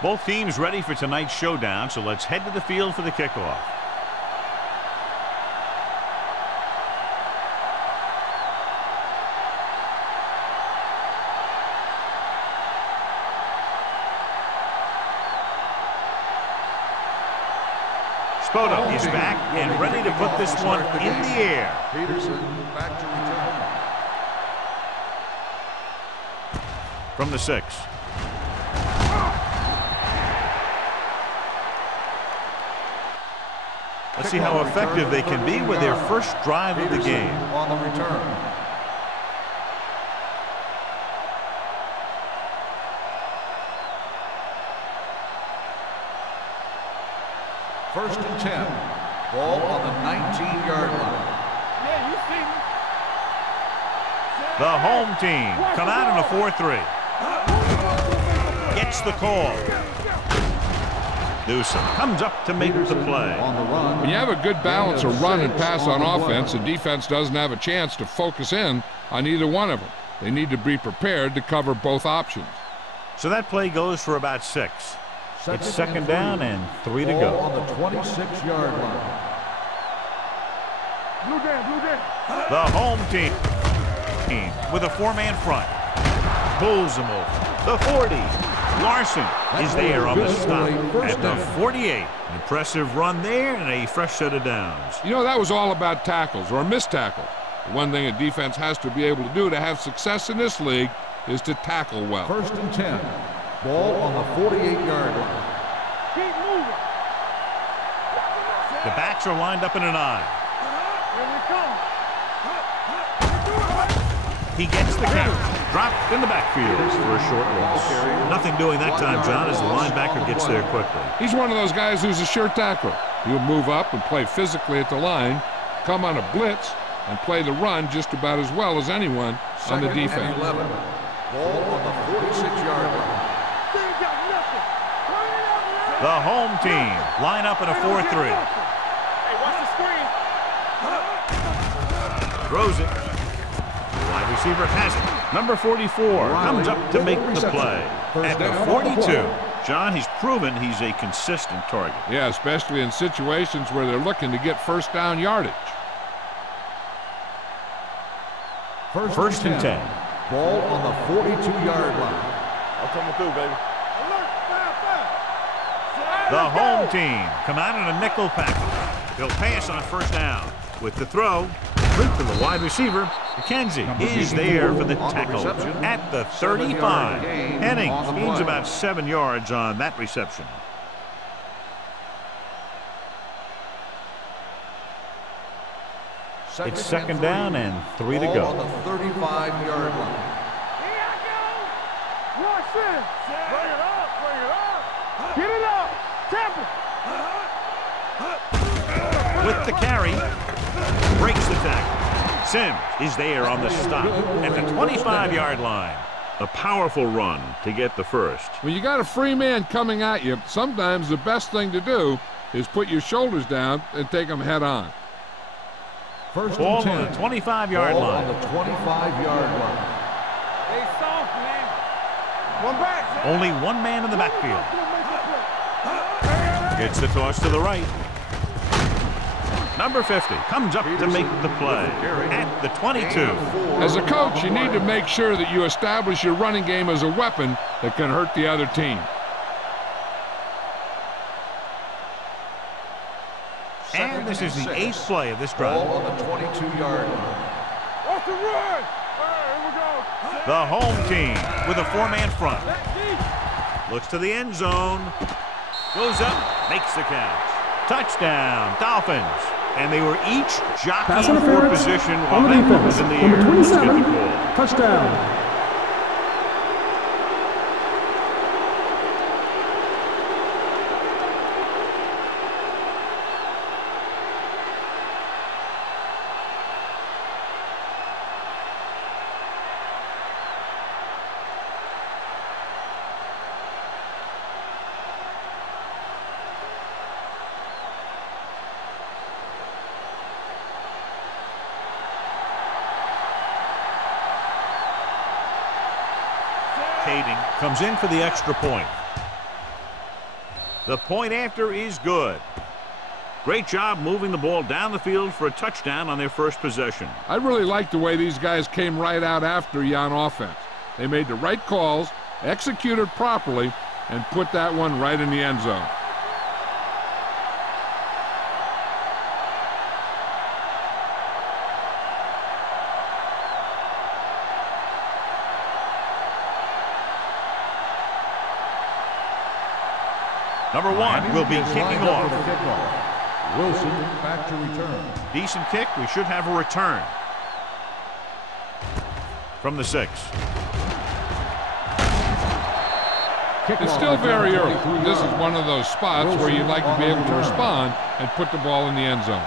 Both teams ready for tonight's showdown, so let's head to the field for the kickoff. Spoda is back and ready to put this one in the air. Peterson back to return. From the 6. Let's see how effective they can be with their first drive of the game. On the return. First and 10. Ball on the 19-yard line. Yeah, you see me. The home team come out in a 4-3. Gets the call. Newsom comes up to make the play. When you have a good balance of run and pass on offense, the defense doesn't have a chance to focus in on either one of them. They need to be prepared to cover both options. So that play goes for about 6. It's second down and 3 to go. On the 26-yard line. The home team with a 4-man front. Pulls him over. The 40. Larson is there on the stop at the 48. An impressive run there and a fresh set of downs. You know, that was all about tackles or missed tackles. The one thing a defense has to be able to do to have success in this league is to tackle well. First and 10. Ball on the 48-yard line. Keep moving. The backs are lined up in an eye. Here we come. He gets the carry. Dropped in the backfield for a short loss. Nothing doing that time, John, as the linebacker gets there quickly. He's one of those guys who's a sure tackler. He'll move up and play physically at the line, come on a blitz, and play the run just about as well as anyone on the defense. Ball on the 46-yard line. The home team line up in a 4-3. Hey, watch the screen. Throws it. The wide receiver has it. Number 44 comes up to make the play. At the 42. John, he's proven he's a consistent target. Yeah, especially in situations where they're looking to get first down yardage. First and 10. Ball on the 42-yard line. I'm coming through, baby. The home team come out in a nickel package. They'll pass on first down. With the throw, complete to the wide receiver. McKenzie is there for the tackle at the 35. Hennings gains about 7 yards on that reception. It's second down and 3 to go. On the 35-yard line. Here I go. Watch this. Bring it up. Bring it up. Get it up. Tap it. With the carry, breaks the tackle. Sims is there on the stop at the 25-yard line. A powerful run to get the first. When you got a free man coming at you, sometimes the best thing to do is put your shoulders down and take them head on. First Ball and 10. on the 25-yard line. On the 25-yard line. Hey, soft, man. One back. Only one man in the backfield. Gets the toss to the right. Number 50 comes up to make the play at the 22. As a coach, you need to make sure that you establish your running game as a weapon that can hurt the other team. And this is the 8th play of this drive. Ball on the 22-yard line. Watch the run. Here we go. The home team with a 4-man front. Looks to the end zone. Goes up, makes the catch. Touchdown, Dolphins. And they were each jockeying for position while that one was in the air. Let's get the call. Touchdown. Comes in for the extra point. The point after is good. Great job moving the ball down the field for a touchdown on their first possession. I really like the way these guys came right out after you on offense. They made the right calls, executed properly, and put that one right in the end zone. Number 1 will be kicking off. Wilson back to return. Decent kick. We should have a return from the 6. It's still very early. This is one of those spots where you'd like to be able to respond and put the ball in the end zone.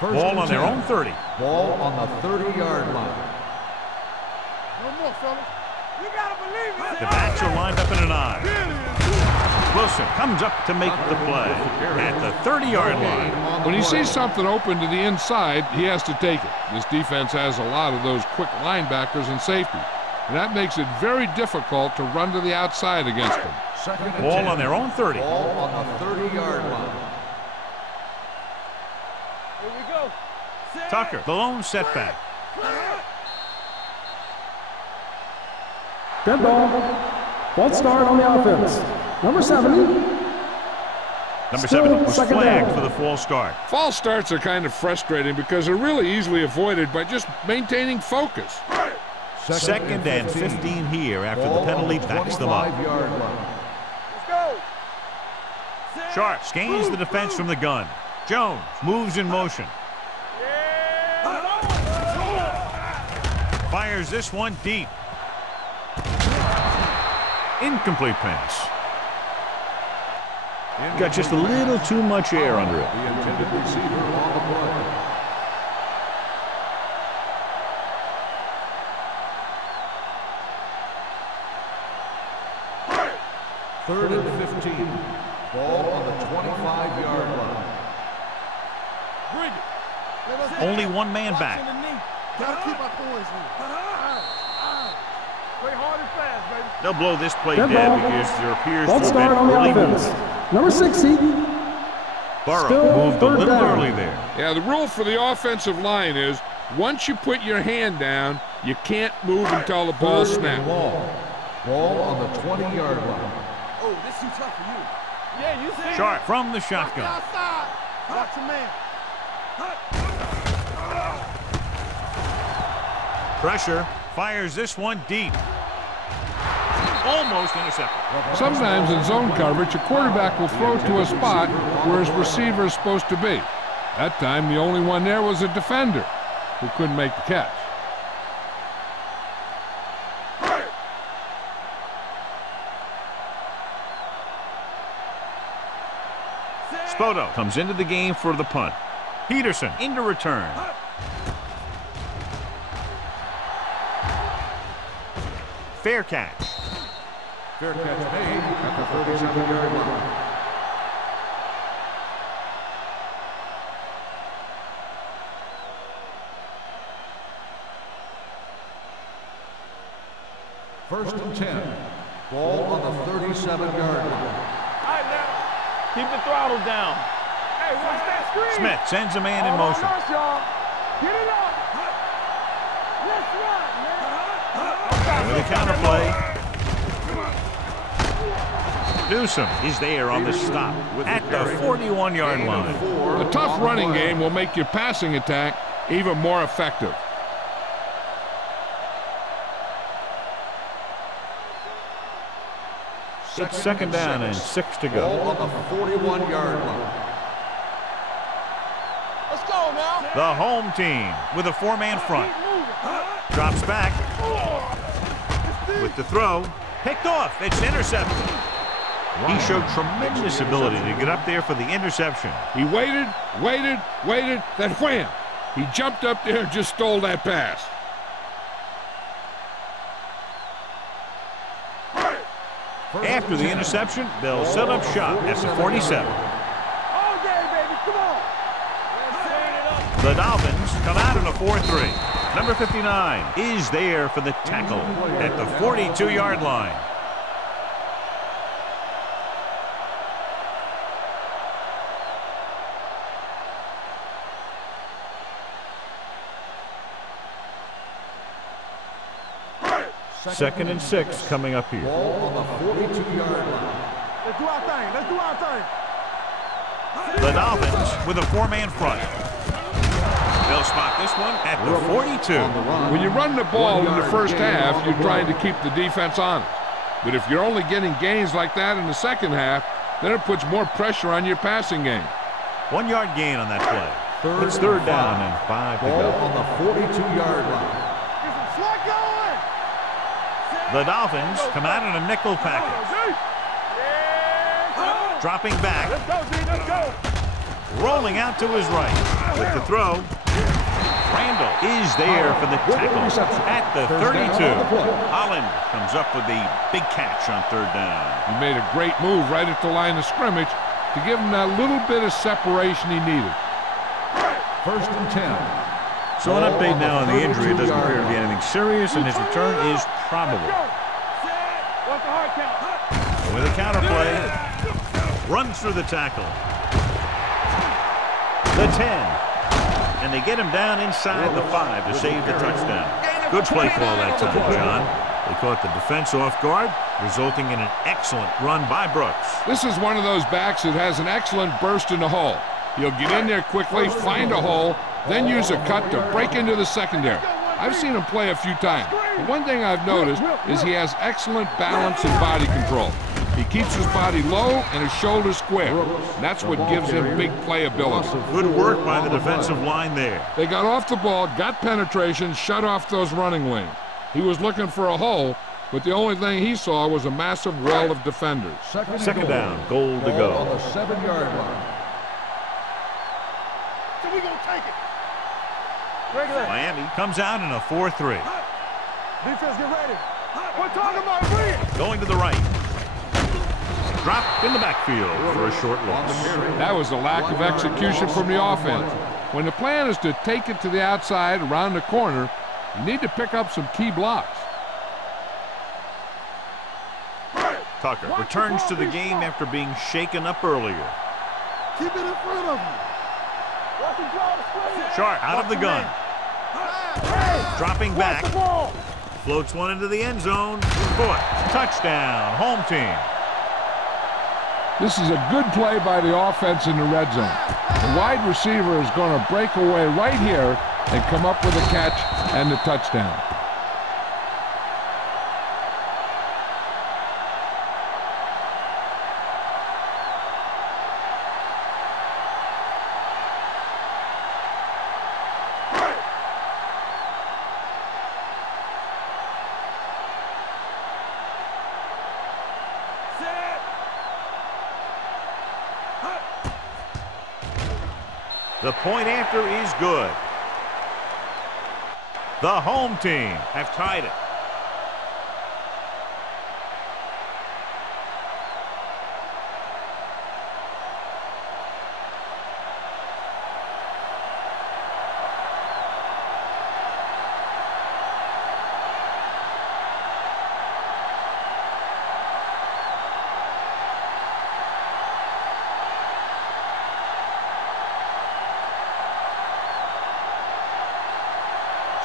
Ball on their own 30. Ball on the 30-yard line. No more, fellas. You gotta believe it. The backs are lined up in an I. Wilson comes up to make the play at the 30-yard line. When he sees something open to the inside, he has to take it. This defense has a lot of those quick linebackers and safety, and that makes it very difficult to run to the outside against them. Ball on their own 30. Ball on the 30-yard line. Here we go. Tucker, the lone setback. Dead ball. False start on the offense. Number 70. Number 7 was flagged for the false start. False starts are kind of frustrating because they're really easily avoided by just maintaining focus. Second and 15 here after the penalty backs them up. Let's go. Sharp gains the defense from the gun. Jones moves in motion. Fires this one deep. Incomplete pass. Got just a little too much air under it. The intended receiver on the play. Third and 15. Ball on the 25-yard line. Bring it. Only one man back. Gotta keep our poise here. Play hard and fast, baby. They'll blow this play Dead dead ball. because there appears to False have start on been the early offense. movement. Number 60. Burrow Still moved a third little down. early there. Yeah, the rule for the offensive line is once you put your hand down, you can't move until the ball Third and snaps. long. Ball on the 20-yard line. Oh, this too tough for you. Yeah, you see. Sharp from the shotgun. Outside. Watch your man. Pressure. Fires this one deep. Almost intercepted. Sometimes in zone coverage, a quarterback will throw to a spot where his receiver is supposed to be. That time, the only one there was a defender who couldn't make the catch. Spoto comes into the game for the punt. Peterson into return. Fair catch. Fair catch made at the 37-yard line. First and 10. Ball on the 37-yard line. All right, now. Keep the throttle down. Hey, watch that screen. Smith sends a man in motion. Us, y'all. Get it up. Let's run, man. With a counterplay. Newsom is there on the stop at the 41-yard line. A tough running game will make your passing attack even more effective. It's second down and 6 to Ball go. on the 41-yard line. Let's go now. The home team with a 4-man front. Drops back with the throw. Picked off. It's intercepted. He showed tremendous ability to get up there for the interception. He waited, then wham! He jumped up there and just stole that pass. After the interception, they'll set up shop at the 47. All day, baby. Come on. The Dolphins come out in a 4-3. Number 59 is there for the tackle at the 42-yard line. Second and 6 coming up here. Ball on the 42-yard line. Let's do our thing. Let's do our thing. The Dolphins with a 4-man front. They'll spot this one at the 42. When you run the ball in the first half, you're trying to keep the defense honest. But if you're only getting gains like that in the second half, then it puts more pressure on your passing game. 1-yard gain on that play. It's third down and 5 to Ball go. on the 42-yard line. Get some slack going. The Dolphins come out in a nickel package. Dropping back. Let's go, Z. Let's go. Rolling out to his right. With the throw, Randall is there for the tackle at the 32. Holland comes up with the big catch on third down. He made a great move right at the line of scrimmage to give him that little bit of separation he needed. First and 10. So an update now on the injury. It doesn't appear to be anything serious, and his return is probable. What's the hard count? With a counter play, runs through the tackle. The 10. And they get him down inside the 5 to save the touchdown. Good play call that time, John. They caught the defense off guard, resulting in an excellent run by Brooks. This is one of those backs that has an excellent burst in the hole. He'll get in there quickly, find a hole, then use a cut to break into the secondary. I've seen him play a few times. But one thing I've noticed is he has excellent balance and body control. He keeps his body low and his shoulders square. And that's what gives him big playability. Good work by the defensive line there. They got off the ball, got penetration, shut off those running lanes. He was looking for a hole, but the only thing he saw was a massive wall of defenders. Second down, goal to Ball go. on the 7-yard line. So we gonna take it. Regular. Miami comes out in a 4-3. Defense, get ready. We're talking about read. Going to the right. Dropped in the backfield for a short loss. That was a lack of execution from the offense. When the plan is to take it to the outside around the corner, you need to pick up some key blocks. Tucker returns to the game after being shaken up earlier. Keep it in front of you. Watch him draw the screen. Sharp out of the gun. Dropping back. Watch the ball. Floats one into the end zone. Caught. Touchdown. Home team. This is a good play by the offense in the red zone. The wide receiver is going to break away right here and come up with a catch and the touchdown. The point after is good. The home team have tied it.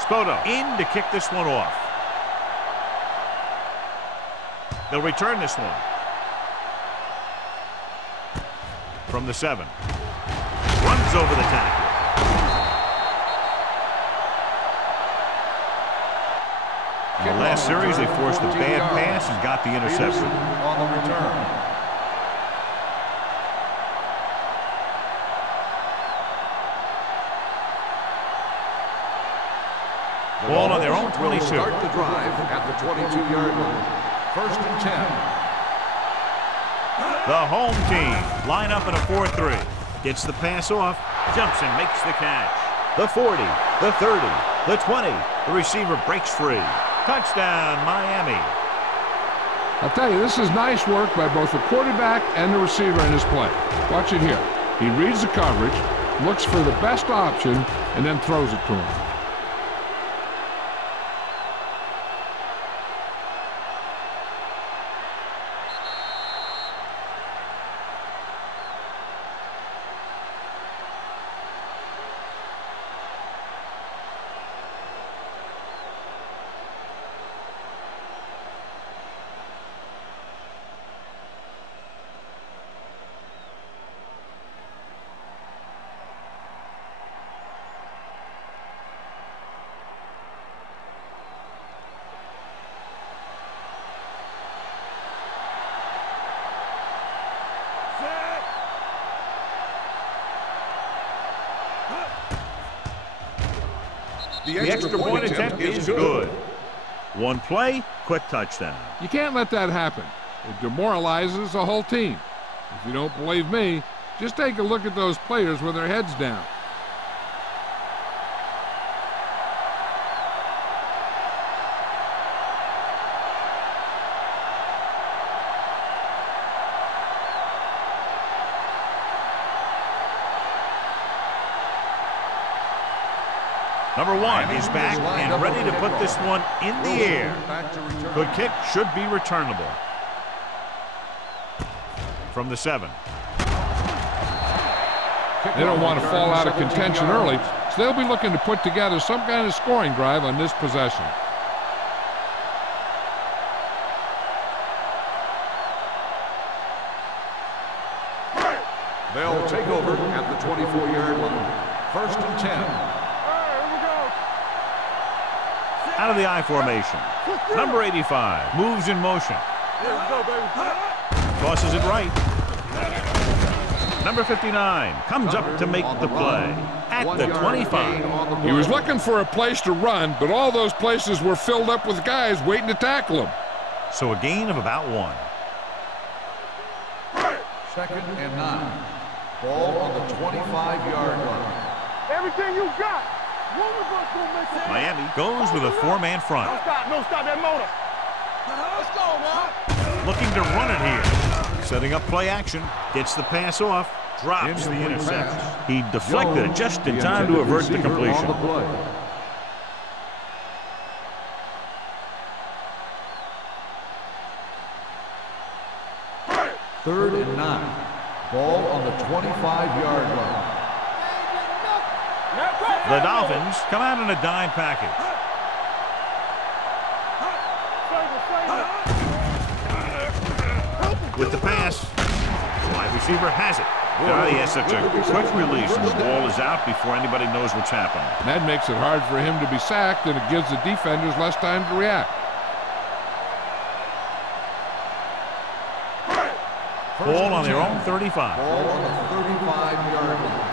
Spoto in to kick this one off. They'll return this one. From the 7. Runs over the tackle. In the last series, they forced a bad pass and got the interception. On the return. Ball on their own 22. Start the drive at the 22-yard line. First and 10. The home team line up in a 4-3. Gets the pass off, jumps and makes the catch. The 40, the 30, the 20. The receiver breaks free. Touchdown, Miami. I'll tell you, this is nice work by both the quarterback and the receiver in his play. Watch it here. He reads the coverage, looks for the best option, and then throws it to him. The extra point attempt is good. One play, quick touchdown. You can't let that happen. It demoralizes the whole team. If you don't believe me, just take a look at those players with their heads down. Number 1 is back and ready to put this one in the air. Good kick, should be returnable. From the 7. They don't want to fall out of contention early, so they'll be looking to put together some kind of scoring drive on this possession. They'll take over at the 24-yard line. 1st and 10. Out of the I formation. Number 85 moves in motion. Tosses it right. Number 59 comes up to make the play at the 25. He was looking for a place to run, but all those places were filled up with guys waiting to tackle him. So a gain of about 1. 2nd and 9. Ball on the 25-yard line. Everything you got. Miami goes with a 4-man front. Don't stop that motor. Let's go, man. Looking to run it here. Setting up play action. Gets the pass off. Drops the interception. He deflected it just in time to avert the completion. 3rd and 9. Ball on the 25-yard line. The Dolphins come out in a dime package. With the pass, the wide receiver has it. He has such a quick release, and the ball is out before anybody knows what's happened. And that makes it hard for him to be sacked, and it gives the defenders less time to react. Ball on their own 35. Ball on the 35-yard line.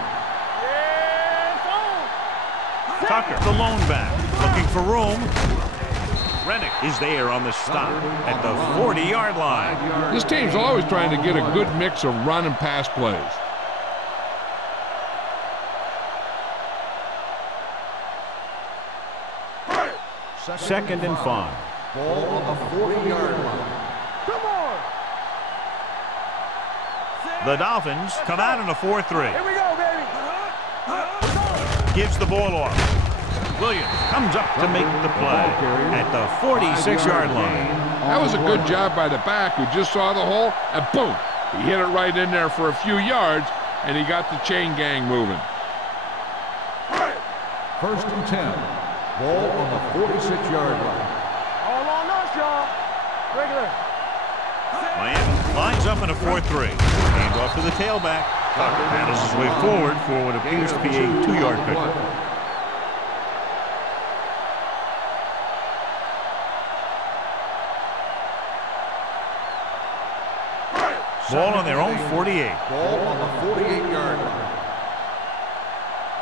Tucker, the lone back, looking for room. Rennick is there on the stop at the 40-yard line. This team's always trying to get a good mix of run and pass plays. Second and 5. Ball on the 40-yard line. Come on. The Dolphins come out in a 4-3. Here we go, baby. Gives the ball off. Williams comes up to make the play at the 46-yard line. That was a good job by the back who just saw the hole, and boom, he hit it right in there for a few yards, and he got the chain gang moving. 1st and 10. Ball on the 46-yard line. All on us, y'all. Regular. Miami lines up in a 4-3. Hand off to the tailback. Tucker paddles his way forward for what appears to be a 2-yard pickup. Ball on their own 48. Ball on the 48-yard line.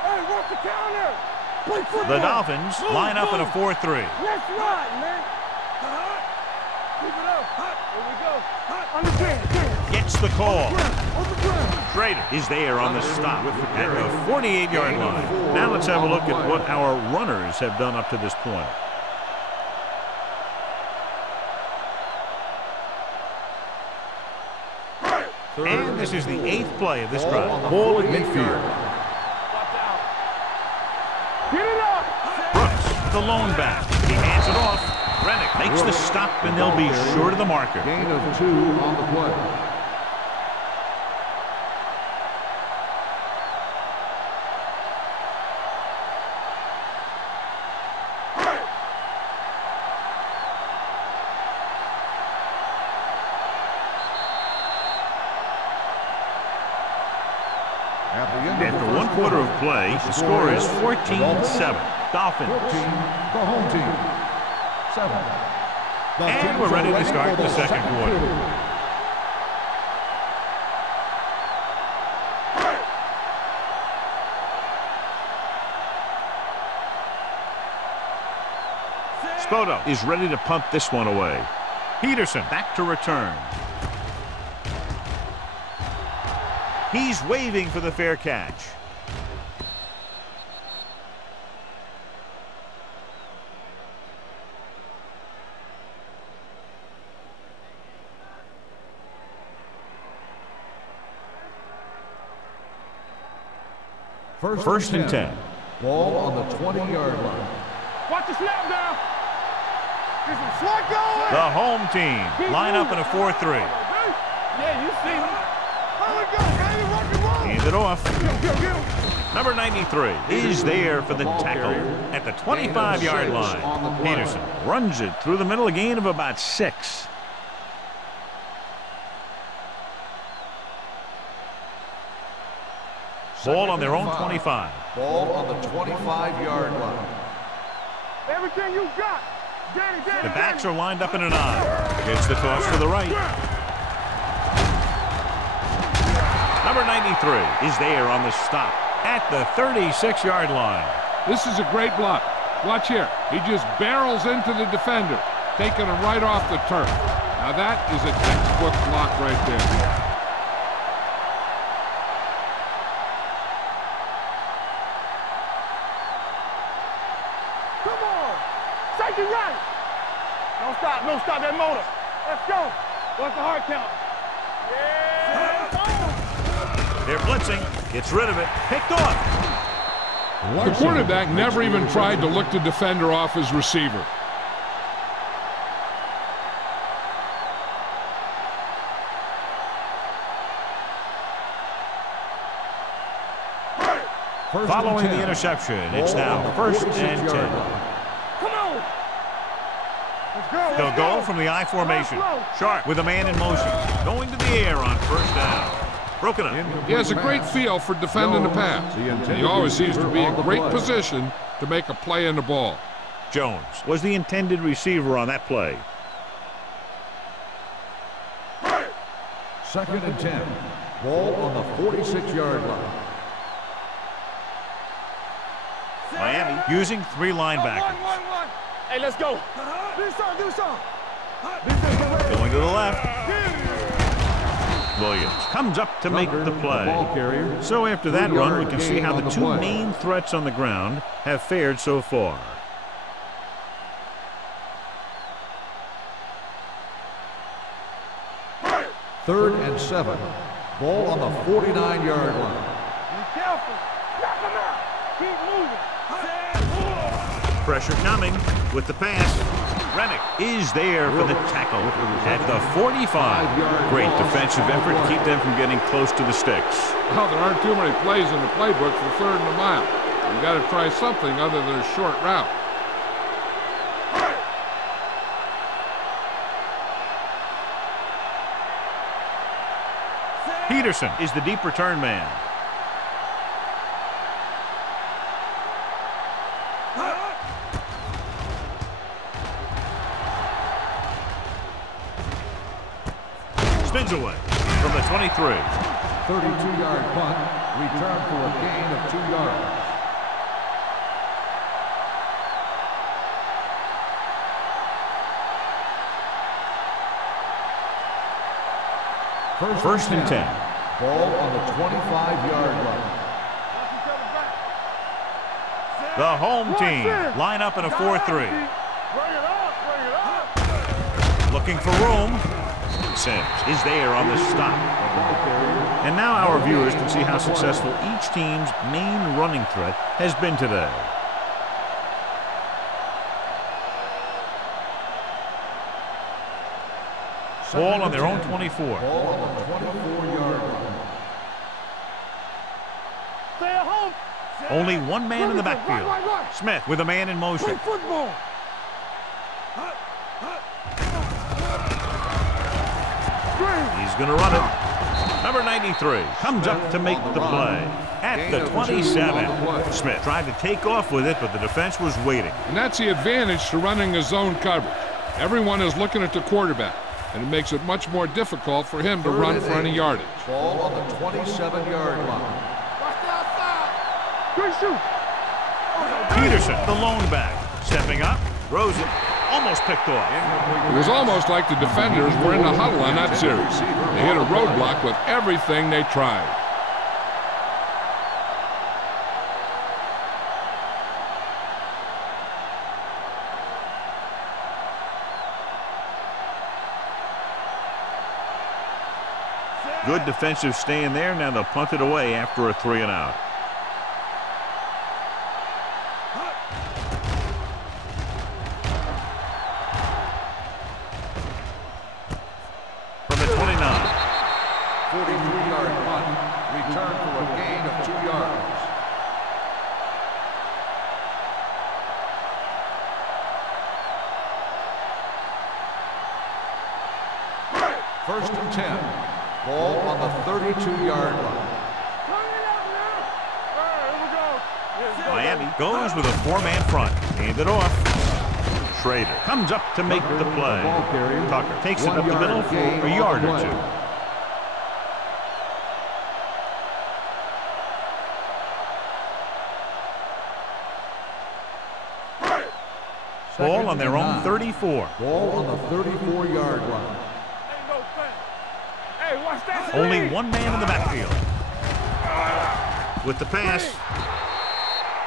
Hey, work the counter. Play football. The Dolphins line up in a 4-3. Let's ride, man. Keep it up. Here we go. Understand. Gets the call. On the ground. Schrader is there on the stop at the 48-yard line. Now let's have a look at what our runners have done up to this point. And this is the 8th play of this drive. Ball at midfield. Get it up. Brooks, the lone back. He hands it off. Rennick makes the stop, and they'll be short of the marker. Gain of 2 on the play. After 1 quarter of play, the score is 14-7. Dolphins. The home team. 7. And we're ready to start the second quarter. Spoto is ready to pump this one away. Peterson back to return. He's waving for the fair catch. First and 10. Ball on the 20-yard line. Watch the snap now. There's some slot going. The home team line up in a 4-3. Yeah, you see me. Here we go, baby. Rock and roll. Hand it off. Get him. Number 93 is there for the tackle at the 25-yard line. Peterson runs it through the middle, a gain of about 6. Ball on their own 25. Ball on the 25-yard line. Everything you got. Danny. The backs are lined up in an I. Gets the toss to the right. Number 93 is there on the stop at the 36-yard line. This is a great block. Watch here. He just barrels into the defender, taking him right off the turf. Now that is a textbook block right there. Safety right. Don't stop that motor. Let's go. What's the hard count? Yeah. They're blitzing. Gets rid of it. Picked off. The quarterback never even tried to look the defender off his receiver. Following the interception, it's now first and 10. They'll go from the I formation. Sharp with a man in motion. Going to the air on first down. Broken up. He has a great feel for defending the pass. He always seems to be in great position to make a play in the ball. Jones was the intended receiver on that play. Second and 10. Ball on the 46-yard line. Miami using 3 linebackers. Hey, let's go. Do something. Going to the left. Williams comes up to make the play. So after that run, we can see how the 2 main threats on the ground have fared so far. Third and 7. Ball on the 49-yard line. Be careful. Knock him out. Keep moving. Pressure coming with the pass. Rennick is there for the tackle at the 45. Great defensive effort to keep them from getting close to the sticks. Well, there aren't too many plays in the playbook for third and a mile. You got to try something other than a short route. Peterson is the deep return man. Spins away from the 23. 32-yard punt, return for a gain of 2 yards. First and 10. Ball on the 25-yard line. The home team line up in a 4-3. Looking for room. Sims is there on the stop. And now our viewers can see how successful each team's main running threat has been today. Ball on their own 24. Ball on the 24-yard line. Stay at home. Only 1 man in the backfield. Smith with a man in motion. Football. He's going to run it. Number 93 comes up to make the play at the 27. Smith tried to take off with it, but the defense was waiting. And that's the advantage to running a zone coverage. Everyone is looking at the quarterback, and it makes it much more difficult for him to run for any yardage. Ball on the 27-yard line. Good shoot. Peterson, the lone back, stepping up, Throws it. Almost picked off. It was almost like the defenders were in the huddle on that series. They hit a roadblock with everything they tried. Good defensive stand there. Now they'll punt it away after a 3-and-out. From the 29. 43-yard punt. Return for a gain of 2 yards. First and 10. Ball on the 32-yard line. Miami goes with a 4-man front. Hand it off. Schrader comes up to make the play. Tucker takes it up the middle for a yard or two. Ball on their own 34. Ball on the 34-yard line. Only one man in the backfield. With the pass.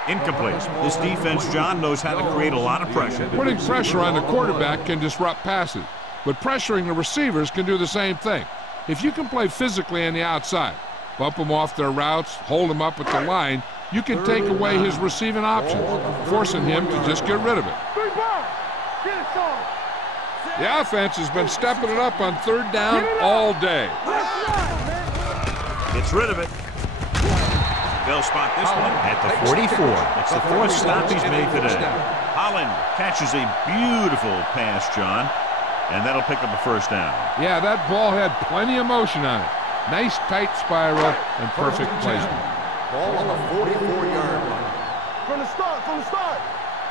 Incomplete. This defense, John, knows how to create a lot of pressure. Putting pressure on the quarterback can disrupt passes, but pressuring the receivers can do the same thing. If you can play physically on the outside, bump them off their routes, hold them up at the line, you can take away his receiving options, forcing him to just get rid of it. The offense has been stepping it up on 3rd down all day. Gets rid of it. They'll spot this one at the 44. It's the 4th stop he's made today. Holland catches a beautiful pass, John, and that'll pick up a 1st down. Yeah, that ball had plenty of motion on it. Nice tight spiral and perfect placement. Ball on the 44-yard line. From the start.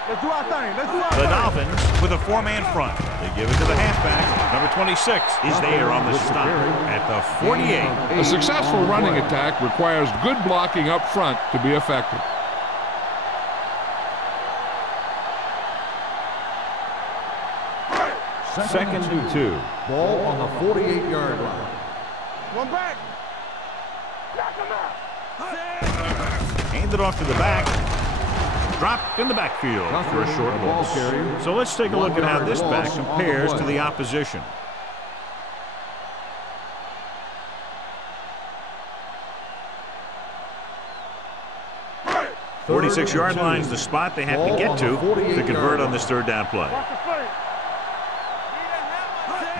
Let's do our thing. The Dolphins with a 4-man front. They give it to the halfback. Number 26 is there on the stop at the 48. A successful running attack requires good blocking up front to be effective. Second and 2. Ball on the 48-yard line. One back. Hand it off to the back. Dropped in the backfield for a short loss. So let's take a look at how this back compares to the opposition. 46-yard line's the spot they have to get to convert on this 3rd down play.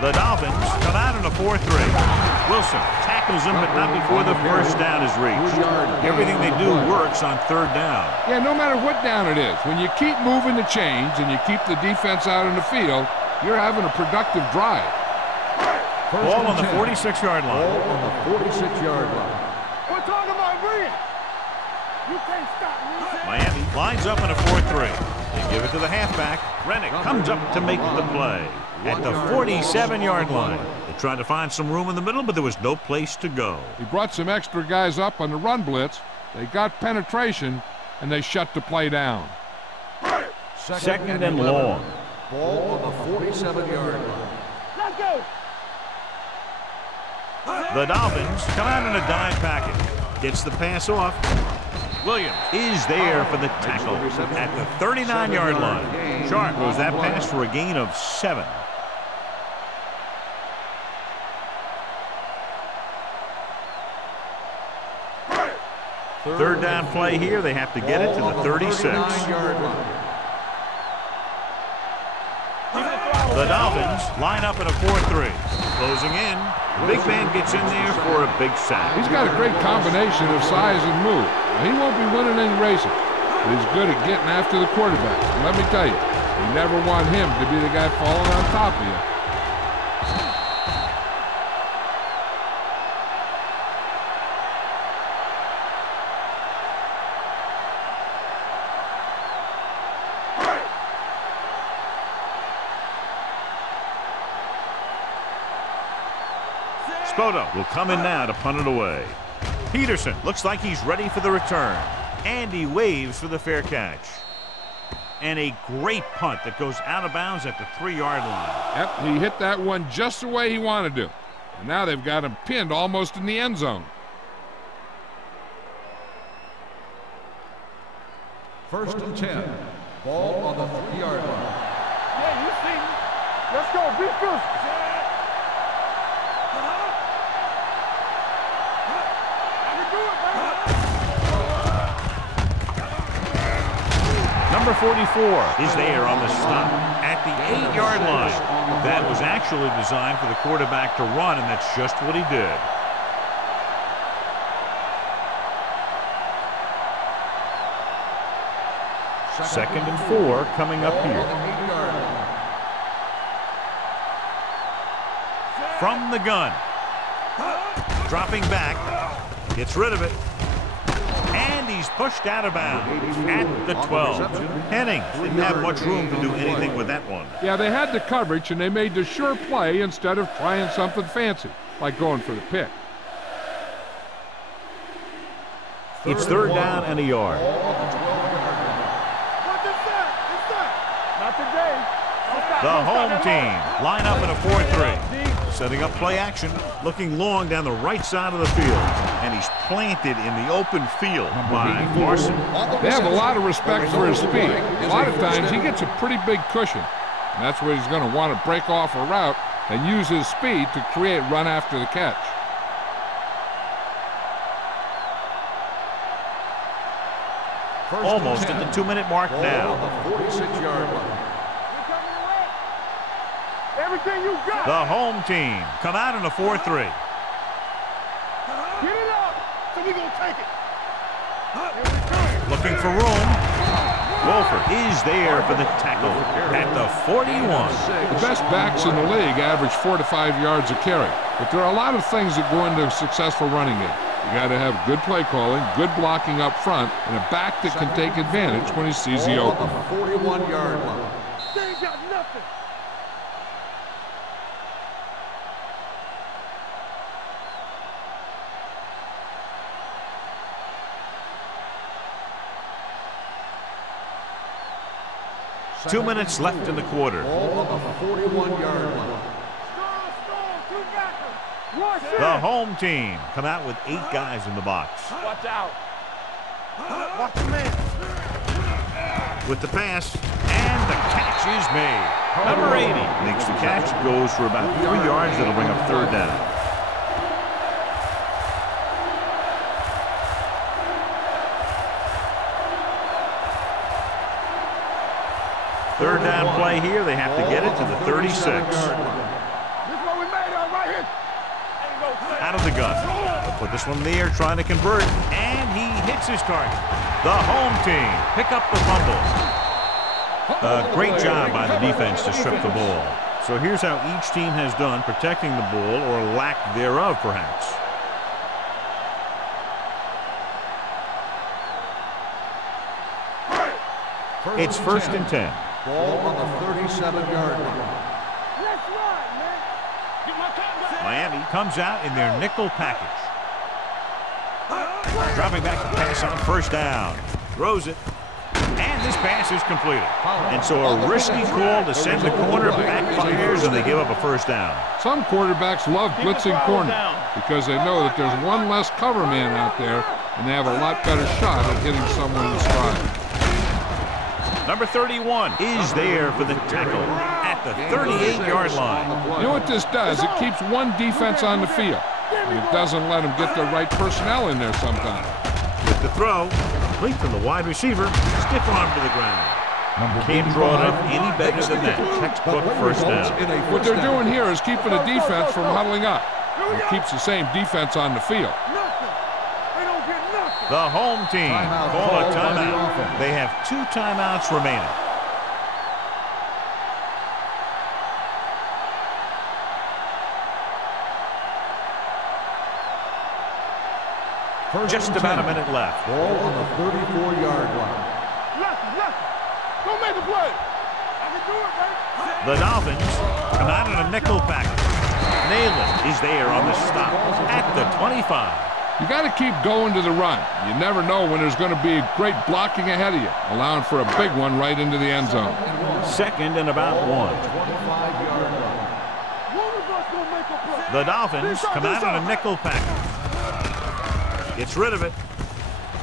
The Dolphins come out in a 4-3. Wilson tackles him, but not before the 1st down is reached. Everything they do works on 3rd down. Yeah, no matter what down it is, when you keep moving the chains and you keep the defense out in the field, you're having a productive drive. Ball on the 46-yard line. Ball on the 46-yard line. We're talking about Reed. You can't stop me. Miami lines up in a 4-3. They give it to the halfback. Rennick comes up to make the play at the 47-yard line. They tried to find some room in the middle, but there was no place to go. He brought some extra guys up on the run blitz. They got penetration, and they shut the play down. Second and long. Ball on the 47-yard line. Let's go. The Dolphins come out in a dime packet. Gets the pass off. Williams is there for the tackle at the 39-yard line. Sharp goes that pass for a gain of 7. Third down play here. They have to get it to the 36. The Dolphins line up in a 4-3. Closing in. The big man gets in there for a big sack. He's got a great combination of size and move. Now, he won't be winning any races, but he's good at getting after the quarterback. And let me tell you, you never want him to be the guy falling on top of you. Spoto will come in now to punt it away. Peterson looks like he's ready for the return. And he waves for the fair catch. And a great punt that goes out of bounds at the 3-yard line. Yep, he hit that one just the way he wanted to. And now they've got him pinned almost in the end zone. First and 10. Ball on the 3-yard line. Yeah, you see me. Let's go. Be good. Number 44 is there on the stop at the 8-yard line. That was actually designed for the quarterback to run, and that's just what he did. Second and 4 coming up here. From the gun. Dropping back. Gets rid of it. And he's pushed out of bounds at the 12. Hennings didn't have much room to do anything with that one. Yeah, they had the coverage, and they made the sure play instead of trying something fancy, like going for the pick. It's 3rd down and a yard. Not today. The home team line up in a 4-3. Setting up play action, looking long down the right side of the field. And he's planted in the open field by Larson. They have a lot of respect for his speed. A lot of times he gets a pretty big cushion. And that's where he's going to want to break off a route and use his speed to create run after the catch. Almost at the 2-minute mark now. The 46-yard line. Everything you got. The home team come out in a 4-3. Get it up. So we gonna take it. Looking for room. Wolford is there for the tackle at the 41. The best backs in the league average 4 to 5 yards a carry. But there are a lot of things that go into a successful running game. You got to have good play calling, good blocking up front, and a back that can take advantage when he sees the open. 41-yard line. They ain't got nothing. Two minutes left in the quarter. Ball on the 41-yard line. The home team come out with 8 guys in the box. Watch out. Watch the man. With the pass, and the catch is made. Number 80 makes the catch, goes for about 3 yards. That'll bring up 3rd down. Third down play here. They have to get it to the 36. This is what we made of right here. Out of the gun. They'll put this one in the air, trying to convert, and he hits his target. The home team pick up the fumble. A great job by the defense to strip the ball. So here's how each team has done protecting the ball, or lack thereof, perhaps. It's 1st and 10. Ball on the 37-yard line. Let's run, man. Miami comes out in their nickel package. Dropping back to pass on 1st down. Throws it. And this pass is completed. And so a risky call to send the corner backfires, and they give up a 1st down. Some quarterbacks love blitzing corner because they know that there's one less cover man out there, and they have a lot better shot at hitting someone in stride. Number 31 is there for the tackle at the 38-yard line. You know what this does? It keeps one defense on the field, and it doesn't let them get the right personnel in there sometimes. With the throw, complete from the wide receiver, stiff arm to the ground. Can't draw it up any better than that. Textbook 1st down. What they're doing here is keeping the defense from huddling up. It keeps the same defense on the field. The home team call a timeout. They have 2 timeouts remaining. Just about a minute left. Ball on the 34-yard line. Don't make a play. I can do it, man. The Dolphins come out in a nickel package. Nayland is there on the stop at the 25. You got to keep going to the run. You never know when there's going to be great blocking ahead of you, allowing for a big one right into the end zone. Second and about 1. The Dolphins come out in a nickel package. Gets rid of it.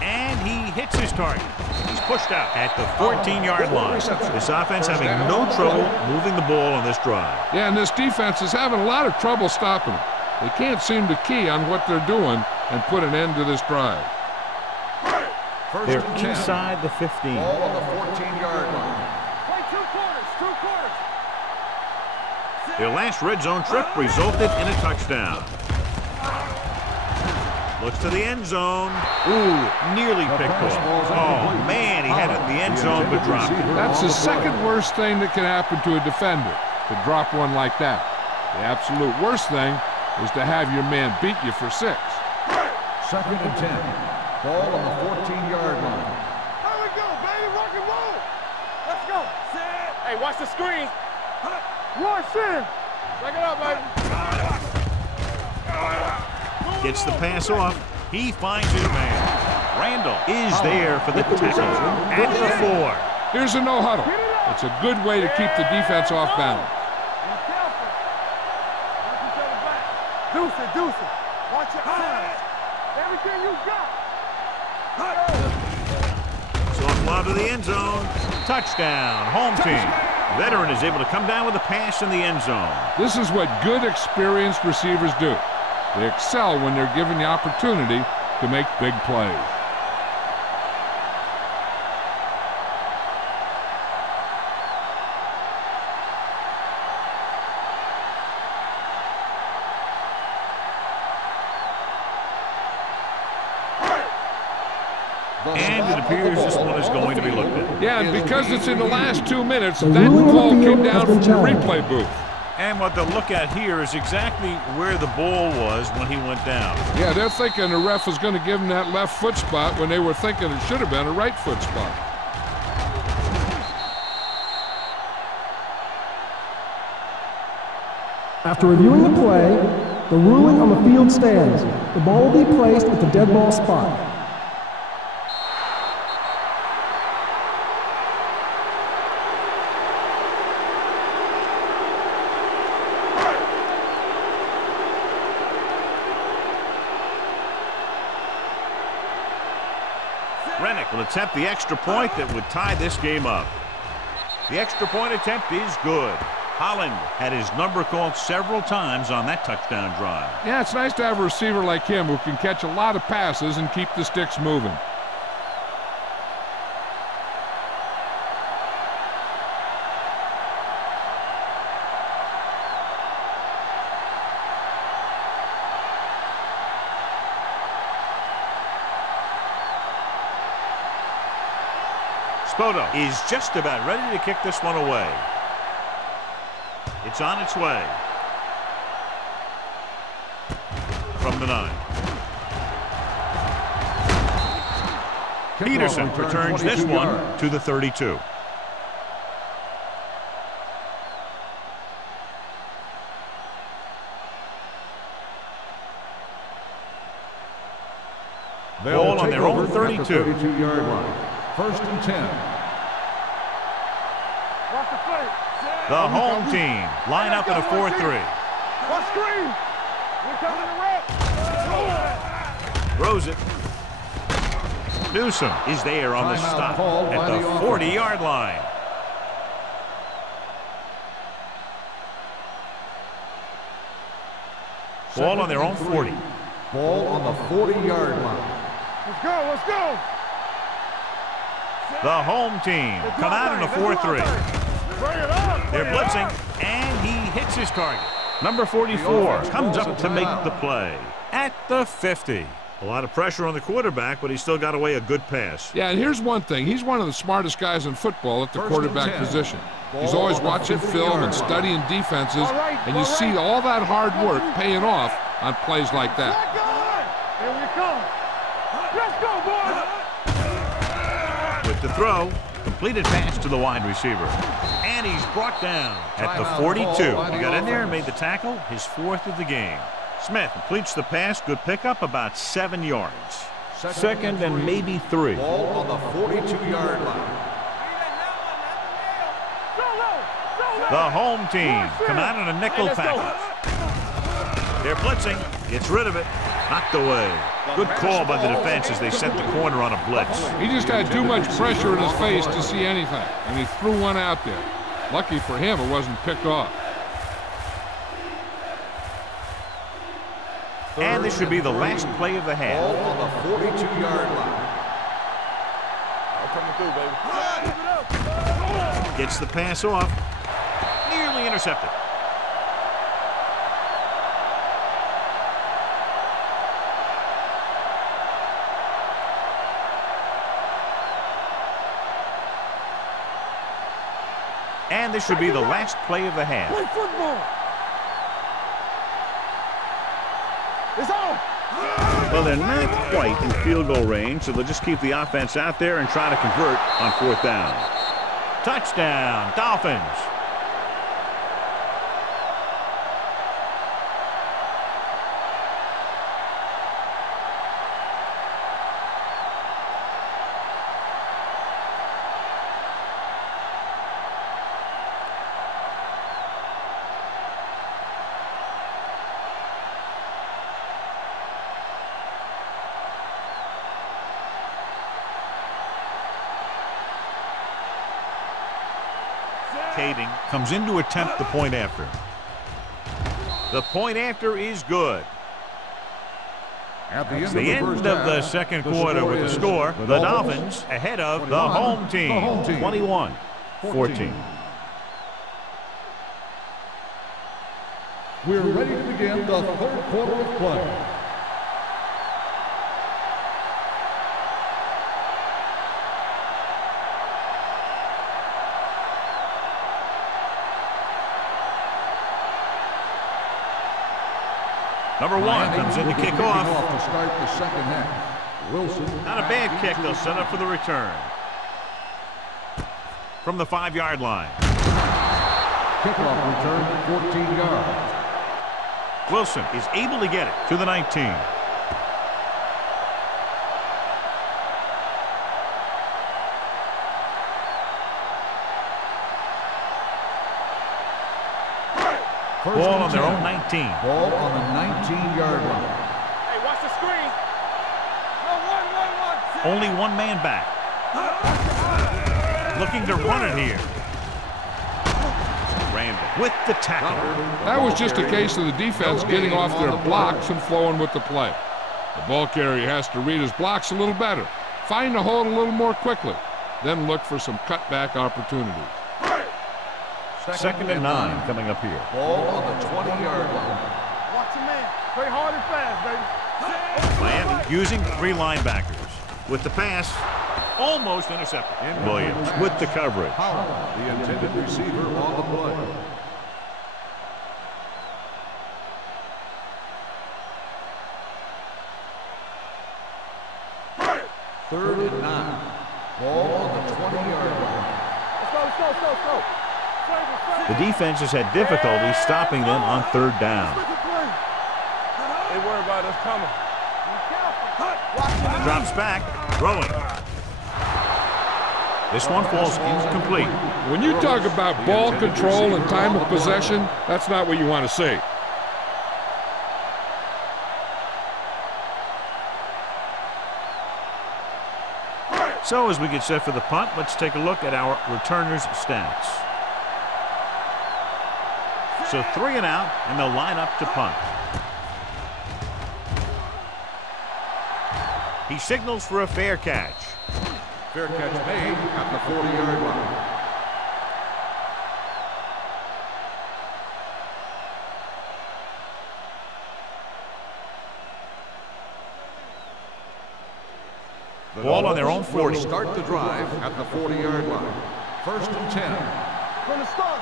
And he hits his target. He's pushed out at the 14-yard line. This offense having no trouble moving the ball on this drive. Yeah, and this defense is having a lot of trouble stopping them. They can't seem to key on what they're doing and put an end to this drive. They're inside the 15. Ball on the 14-yard line. Play 2 quarters. Their last red zone trip resulted in a touchdown. Looks to the end zone. Ooh, nearly picked off. Oh, man, he had it in the end zone but dropped it. That's the second worst thing that can happen to a defender, to drop one like that. The absolute worst thing is to have your man beat you for 6. Second and 10. Ball on the 14-yard line. There we go, baby. Rock and roll. Let's go. Hey, watch the screen. Rush in. Check it out, baby. Gets the pass off. He finds his man. Randall is there for the tackle at the 4. Here's a no huddle. It's a good way to keep the defense off balance. Deuce it. Watch your eyes. Everything you got. So a fly to the end zone. Touchdown, home team. Veteran is able to come down with a pass in the end zone. This is what good, experienced receivers do. They excel when they're given the opportunity to make big plays. And it appears this one is going to be looked at. Yeah, and because it's in the last 2 minutes, that call came down from the replay booth. And what they'll look at here is exactly where the ball was when he went down. Yeah, they're thinking the ref was going to give him that left foot spot when they were thinking it should have been a right foot spot. After reviewing the play, the ruling on the field stands. The ball will be placed at the dead ball spot. Rennick will attempt the extra point that would tie this game up. The extra point attempt is good. Holland had his number called several times on that touchdown drive. Yeah, it's nice to have a receiver like him who can catch a lot of passes and keep the sticks moving. Spoto is just about ready to kick this one away. It's on its way. From the 9. Peterson returns this one to the 32. Ball on their own 32. 32-yard line. First and 10. Watch the play. The home team line up in a 4-3. Watch screen. We're coming to red. Throws it. Newsom is there on the stop at the 40-yard line. Ball on their own 40. Ball on the 40-yard line. Let's go. The home team come out in a 4-3. They're blitzing, and he hits his target. Number 44 comes up to make the play at the 50. A lot of pressure on the quarterback, but he still got away a good pass. Yeah, and here's one thing. He's one of the smartest guys in football at the quarterback position. He's always watching film and studying defenses, and you see all that hard work paying off on plays like that. Here we come. Let's go, boys. With the throw, completed pass to the wide receiver. And he's brought down at the 42. He got in there and made the tackle, his 4th of the game. Smith completes the pass. Good pickup, about 7 yards. Second and maybe 3. Ball on the 42-yard line. The home team come out in a nickel package. They're blitzing. Gets rid of it. Knocked away. Good call by the defense as they set the corner on a blitz. He just had too much pressure in his face to see anything, and he threw one out there. Lucky for him, it wasn't picked off. And this should be the last play of the half. Ball on the 42-yard line. Gets the pass off. Nearly intercepted. And this should be the last play of the half. Play football. It's on. Well, they're not quite in field goal range, so they'll just keep the offense out there and try to convert on 4th down. Touchdown, Dolphins. Comes in to attempt the point after. The point after is good. At the It's the end of the second quarter with the score. The Dolphins ahead of the home team. 21-14. We're ready to begin the 3rd quarter of play. Number 1 comes in to kick off. To start the second half. Wilson. Not a bad kick. They'll set up for the return. From the 5-yard line. Kickoff return, 14 yards. Wilson is able to get it to the 19. Ball on their own 19. Ball on the 19-yard line. Hey, watch the screen. No, one. Only one man back. Looking to run it here. Randall with the tackle. That was just a case of the defense getting off their blocks and flowing with the play. The ball carrier has to read his blocks a little better, find the hole a little more quickly, then look for some cutback opportunities. Second and 9 coming up here. Ball on the 20-yard line. Watch your man. Play hard and fast, baby. Miami using 3 linebackers. With the pass, almost intercepted. Williams with the coverage. The intended receiver on the play. Third and 9. Ball on the 20-yard line. Let's go. The defense has had difficulty stopping them on 3rd down. They worry about us coming. Drops back, throwing. This one falls incomplete. When you talk about ball control and time of possession, that's not what you want to see. So as we get set for the punt, let's take a look at our returners' stats. So 3 and out, and they'll line up to punt. He signals for a fair catch. Fair catch made at the 40-yard line. Ball on their own 40. Start the drive at the 40-yard line. 1st and 10. From the start.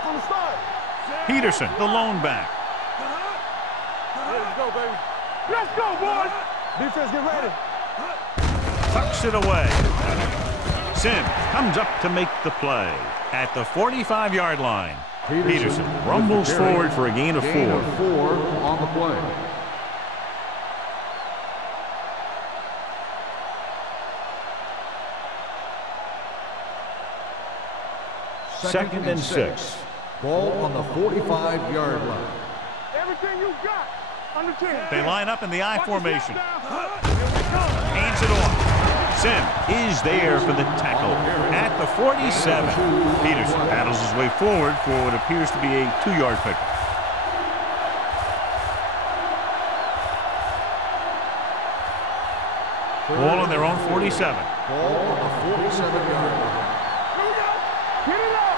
Peterson, the lone back. Let's go, baby. Let's go, boys. Defense, get ready. Tucks it away. Sims comes up to make the play at the 45-yard line. Peterson rumbles forward for a gain of 4. Gain of 4 on the play. Second and 6. Ball on the 45-yard line. Everything you got. Under 10. They line up in the I formation. Hands it off. Sim is there for the tackle at the 47. Peterson paddles his way forward for what appears to be a 2-yard pickup. Ball on their own 47. Ball on the 47-yard line. Get it up.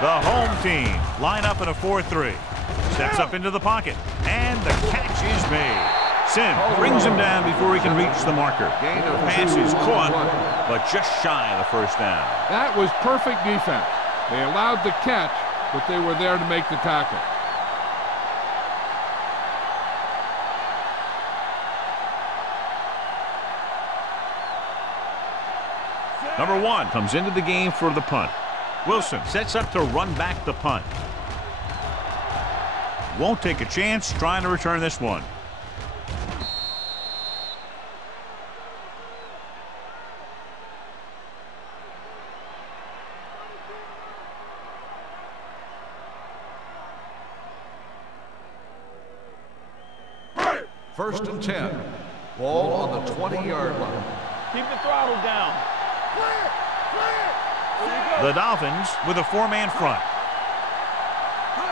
The home team line up in a 4-3. Steps up into the pocket, and the catch is made. Sim brings him down before he can reach the marker. The pass is caught, but just shy of the first down. That was perfect defense. They allowed the catch, but they were there to make the tackle. Number 1 comes into the game for the punt. Wilson sets up to run back the punt. Won't take a chance trying to return this one. First and 10. Ball on the 20-yard line. Keep the throttle down. The Dolphins with a 4-man front.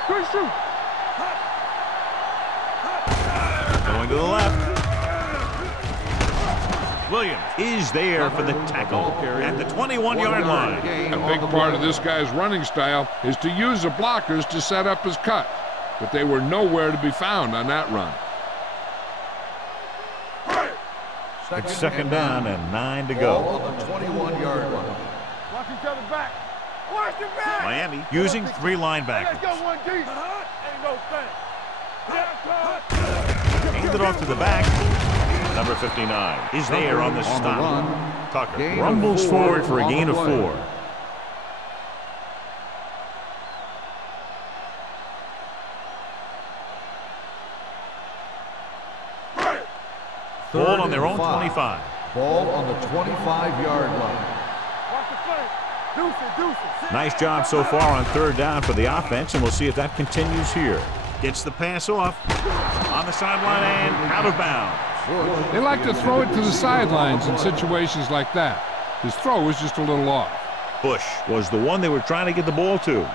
Good shoot. Going to the left. Williams is there for the tackle at the 21-yard line. A big part of this guy's running style is to use the blockers to set up his cut, but they were nowhere to be found on that run. It's second down and 9 to Ball go. on the 21-yard line. Watch each other back. Watch the back. Miami using 3 Let's linebackers. go one deep. Ain't no thing. Hand it off to the back. Number 59 is there on the stop. Tucker rumbles forward for a gain of 4. Ball on their own 25. Ball on the 25-yard line. Watch the flank. Deuce it. Nice job so far on third down for the offense, and we'll see if that continues here. Gets the pass off on the sideline and out of bounds. They like to throw it to the sidelines in situations like that. His throw was just a little off. Bush was the one they were trying to get the ball to.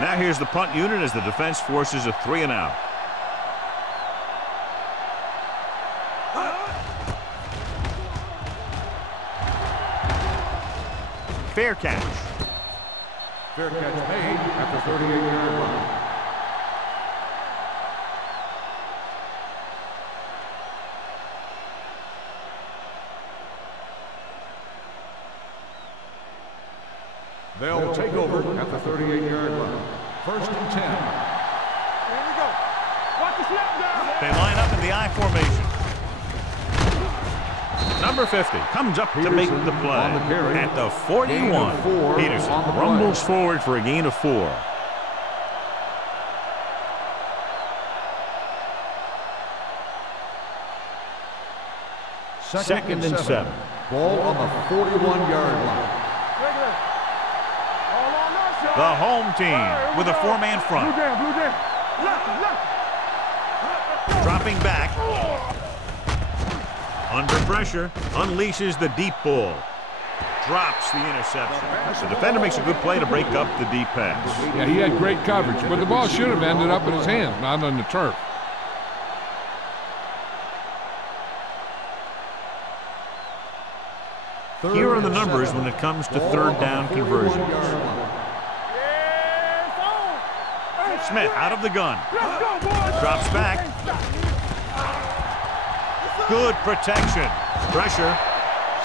Now here's the punt unit as the defense forces a 3 and out. Fair catch. Fair catch made at the 38-yard line. They'll take over at the 38-yard line. First and 10. Here we go. Watch the snap down. They line up in the I formation. Number 50 comes up to make the play at the 41. Peterson rumbles forward for a gain of 4. Second and 7. Ball on the 41-yard line. The home team with a 4-man front. Blue down. Left. Dropping back. Under pressure, unleashes the deep ball. Drops the interception. The defender makes a good play to break up the deep pass. Yeah, he had great coverage, but the ball should have ended up in his hands, not on the turf. Here are the numbers when it comes to third down conversions. Smith out of the gun. Drops back. Good protection. Pressure.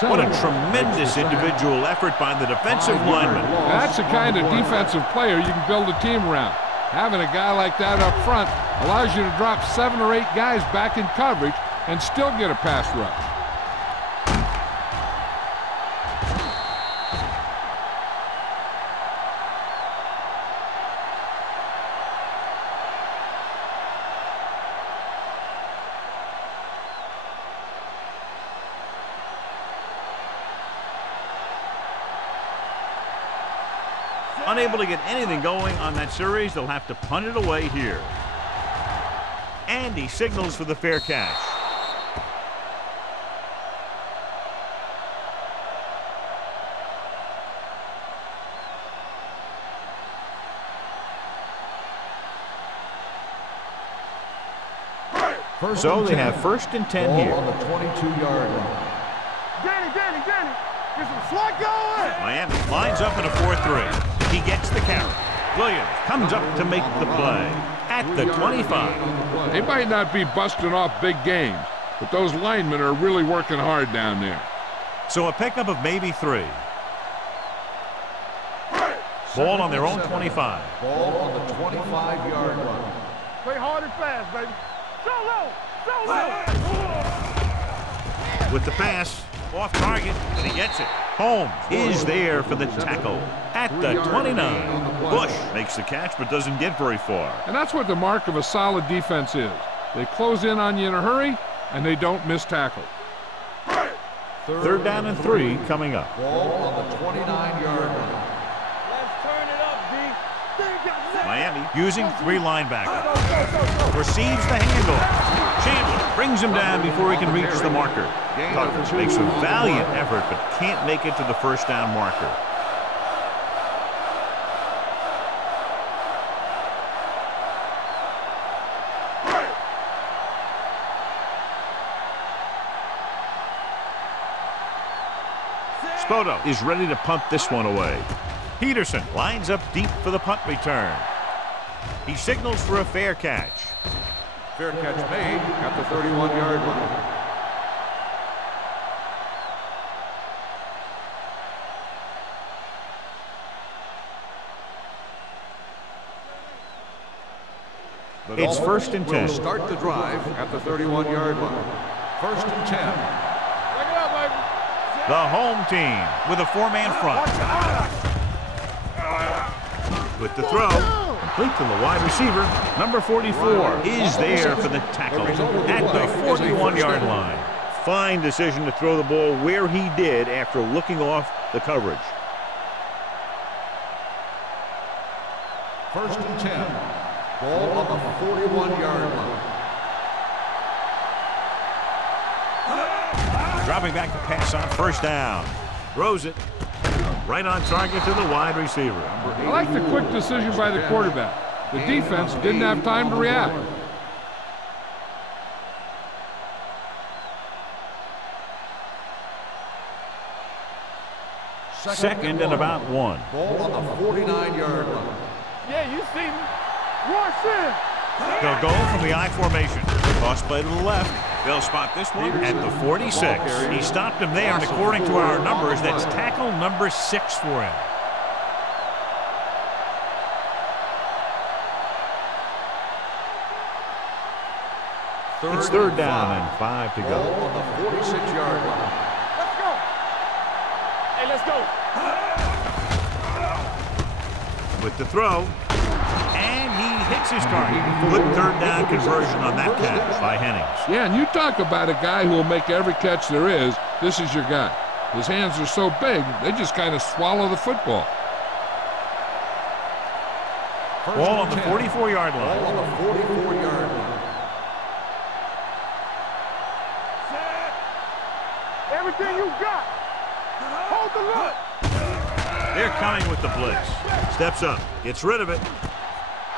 What a tremendous individual effort by the defensive lineman. That's the kind of defensive player you can build a team around. Having a guy like that up front allows you to drop 7 or 8 guys back in coverage and still get a pass rush. Unable to get anything going on that series, they'll have to punt it away here. And he signals for the fair catch. So they have 1st and 10 here. On the 22-yard line. Danny, get some slot going. Miami lines up in a 4-3. He gets the carry. Williams comes up to make the play at the 25. They might not be busting off big games, but those linemen are really working hard down there. So a pickup of maybe 3. Ball on their own 25. Ball on the 25-yard line. Play hard and fast, baby. Solo! With the pass, off target, and he gets it. Holmes is there for the tackle at the 29. Bush makes the catch but doesn't get very far. And that's what the mark of a solid defense is. They close in on you in a hurry, and they don't miss tackle. 3rd down and 3 coming up. Ball on the 29-yard line. Let's turn it up, D. Miami using 3 linebackers. Receives the handoff. Chandler brings him down before he can reach the marker. Tucker makes a valiant effort but can't make it to the 1st down marker. Spoto is ready to punt this one away. Peterson lines up deep for the punt return. He signals for a fair catch. Fair catch made at the 31-yard line. It's 1st and 10. Will start the drive at the 31-yard line. 1st and 10. Bring it up, baby. The home team with a 4-man front. With the throw, complete to the wide receiver. Number 44 is there for the tackle at the 41-yard line. Fine decision to throw the ball where he did after looking off the coverage. 1st and 10. Ball on the 41-yard line. Dropping back to pass on 1st down. Throws it right on target to the wide receiver. I like the quick decision by the quarterback. The defense didn't have time to react. Second and about 1. Ball on the 49-yard line. Yeah, you see me. Rush in. They'll go from the I formation. Toss play to the left. They'll spot this one at the 46. He stopped him there, and according to our numbers, that's tackle number 6 for him. It's 3rd down and 5 to go. Ball on the 46-yard line. Let's go. Hey, let's go. With the throw, and he hits his target. Good 3rd down conversion on that catch by Hennings. Yeah, and you talk about a guy who will make every catch there is. This is your guy. His hands are so big, they just kind of swallow the football. Ball on the 44-yard line. Ball on the 44-yard line. Everything you got. Hold the look. They're coming with the blitz. Steps up, gets rid of it,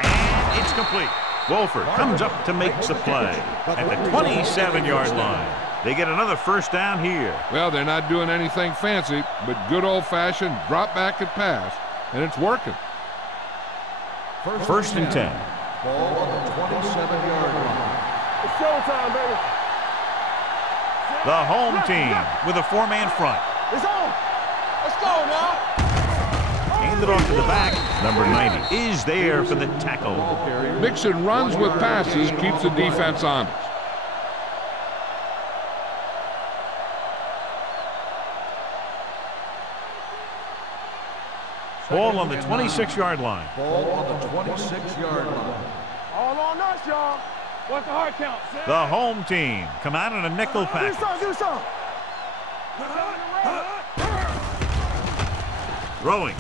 and it's complete. Wolford comes up to make the play at the 27-yard line. They get another 1st down here. Well, they're not doing anything fancy, but good old-fashioned drop back and pass, and it's working. 1st and 10. Ball on the 27-yard line. It's showtime, baby. The home team with a 4-man front. It's on. Let's go now. Handed off to the back. Number 90 is there for the tackle. Mixing runs with passes keeps the defense honest. Ball on the 26-yard line. Ball on the 26-yard line. All on us, y'all. What's the hard count? The home team come out in a nickel package. Do something. Throwing.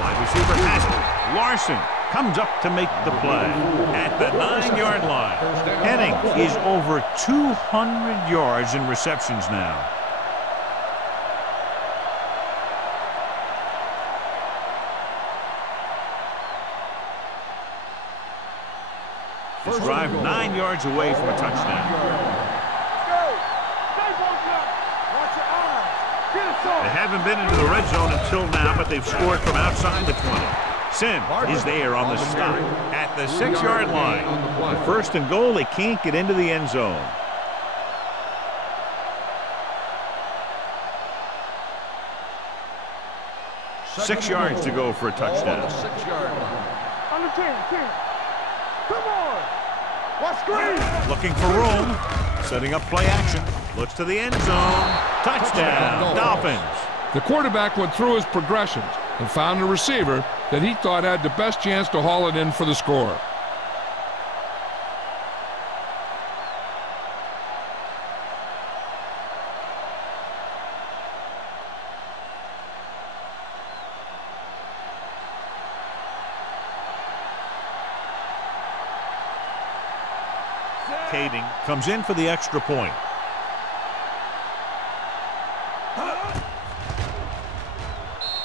Wide receiver has it. Larson comes up to make the play at the 9-yard line. Henning is over 200 yards in receptions now. This drive 9 yards away from a touchdown. They haven't been into the red zone until now, but they've scored from outside the 20. Sim is there on the stop at the 6-yard line. On 1st and goal, they can't get into the end zone. Six yards to go for a touchdown. On the 10. Come on. Watch screen. Looking for room. Setting up play action. Looks to the end zone. Touchdown, Dolphins. The quarterback went through his progressions and found a receiver that he thought had the best chance to haul it in for the score. Kading comes in for the extra point.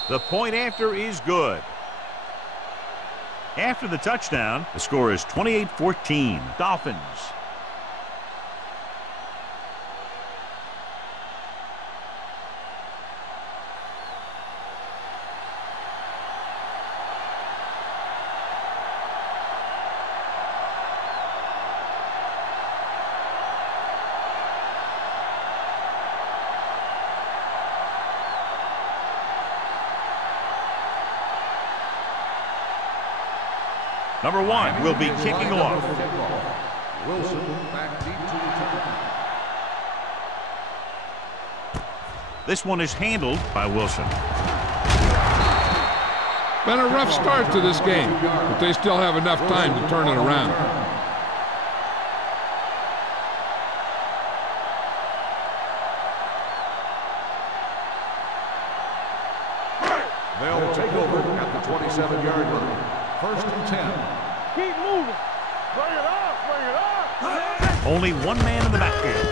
The point after is good. After the touchdown, the score is 28-14, Dolphins. Number 1 will be kicking off. Wilson back deep to return. This one is handled by Wilson. Been a rough start to this game, but they still have enough time to turn it around. They'll take over at the 27-yard line. 1st and 10. Keep moving. Bring it up. Only one man in the backfield.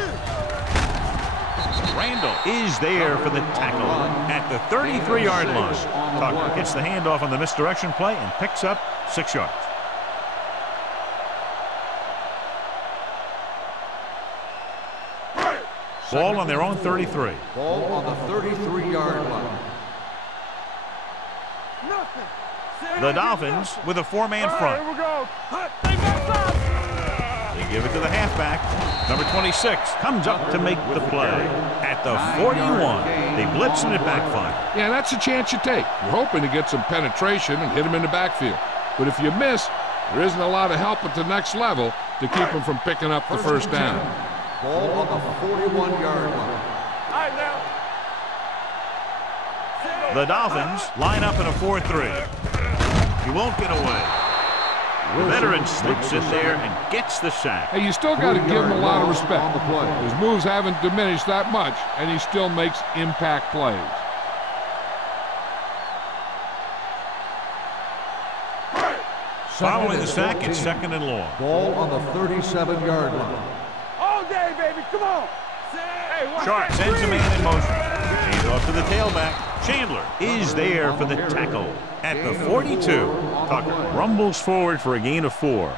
Randall is there for the tackle at the 33-yard line. Tucker gets the handoff on the misdirection play and picks up 6 yards. Ball on their own 33. Ball on the 33-yard line. Nothing. The Dolphins with a 4-man front. Here we go. They give it to the halfback. Number 26 comes up to make the play at the 41. They blitz and it backfire. Yeah, that's a chance you take. You're hoping to get some penetration and hit him in the backfield. But if you miss, there isn't a lot of help at the next level to keep him from picking up the first down. Ball on the 41-yard line. All right, now. The Dolphins line up in a 4-3. He won't get away. The veteran slips in there and gets the sack. Hey, you still got to give him a lot of respect. His moves haven't diminished that much, and he still makes impact plays. Following the sack, it's 2nd and long. Ball on the 37-yard line. All day, baby. Come on. Hey, watch Sharp that sends a screen. man in motion. Hands off to the tailback. Chandler is there for the tackle at the 42. Tucker rumbles forward for a gain of 4.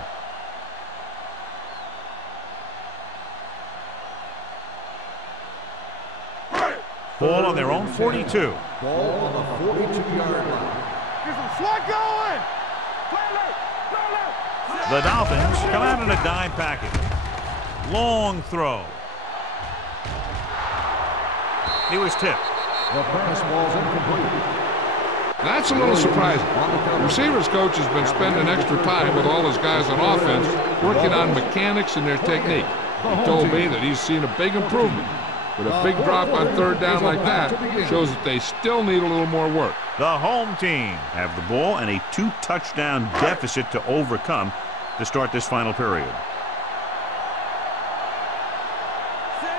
Ball on their own 42. Ball on the 42-yard line. Get some swat going. The Dolphins come out in a dime package. Long throw. He was tipped. The pass ball's incomplete. That's a little surprising. The receivers coach has been spending extra time with all his guys on offense working on mechanics and their technique. He told me that he's seen a big improvement. But a big drop on 3rd down like that shows that they still need a little more work. The home team have the ball and a 2-touchdown deficit to overcome to start this final period.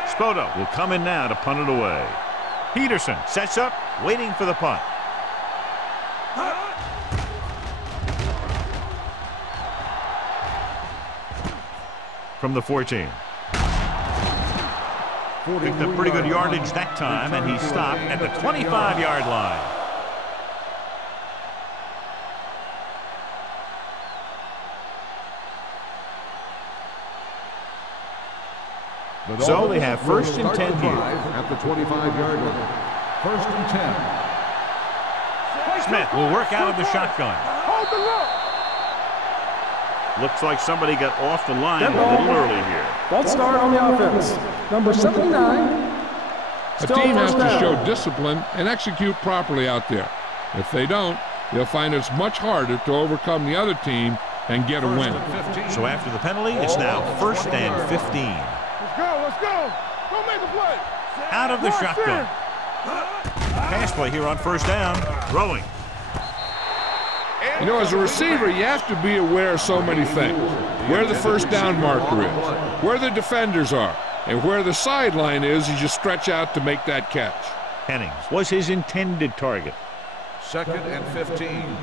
Spoto will come in now to punt it away. Peterson sets up, waiting for the punt. from the 14. Picked up pretty good yardage that time, and he stopped at the 25-yard line. So they have first and 10 here. At the 25-yard line. First and 10. Smith will work out of the shotgun. Hold the look. Looks like somebody got off the line a little early here. False start on the offense. Number 79. A team has to show discipline and execute properly out there. If they don't, they'll find it's much harder to overcome the other team and get a win. So after the penalty, it's now first and 15. Let's go, let's go. Go make the play. Out of the shotgun. Pass play here on first down. Throwing. You know, as a receiver, you have to be aware of so many things. Where the first down marker is, where the defenders are, and where the sideline is as you stretch out to make that catch. Hennings was his intended target. Second and 15.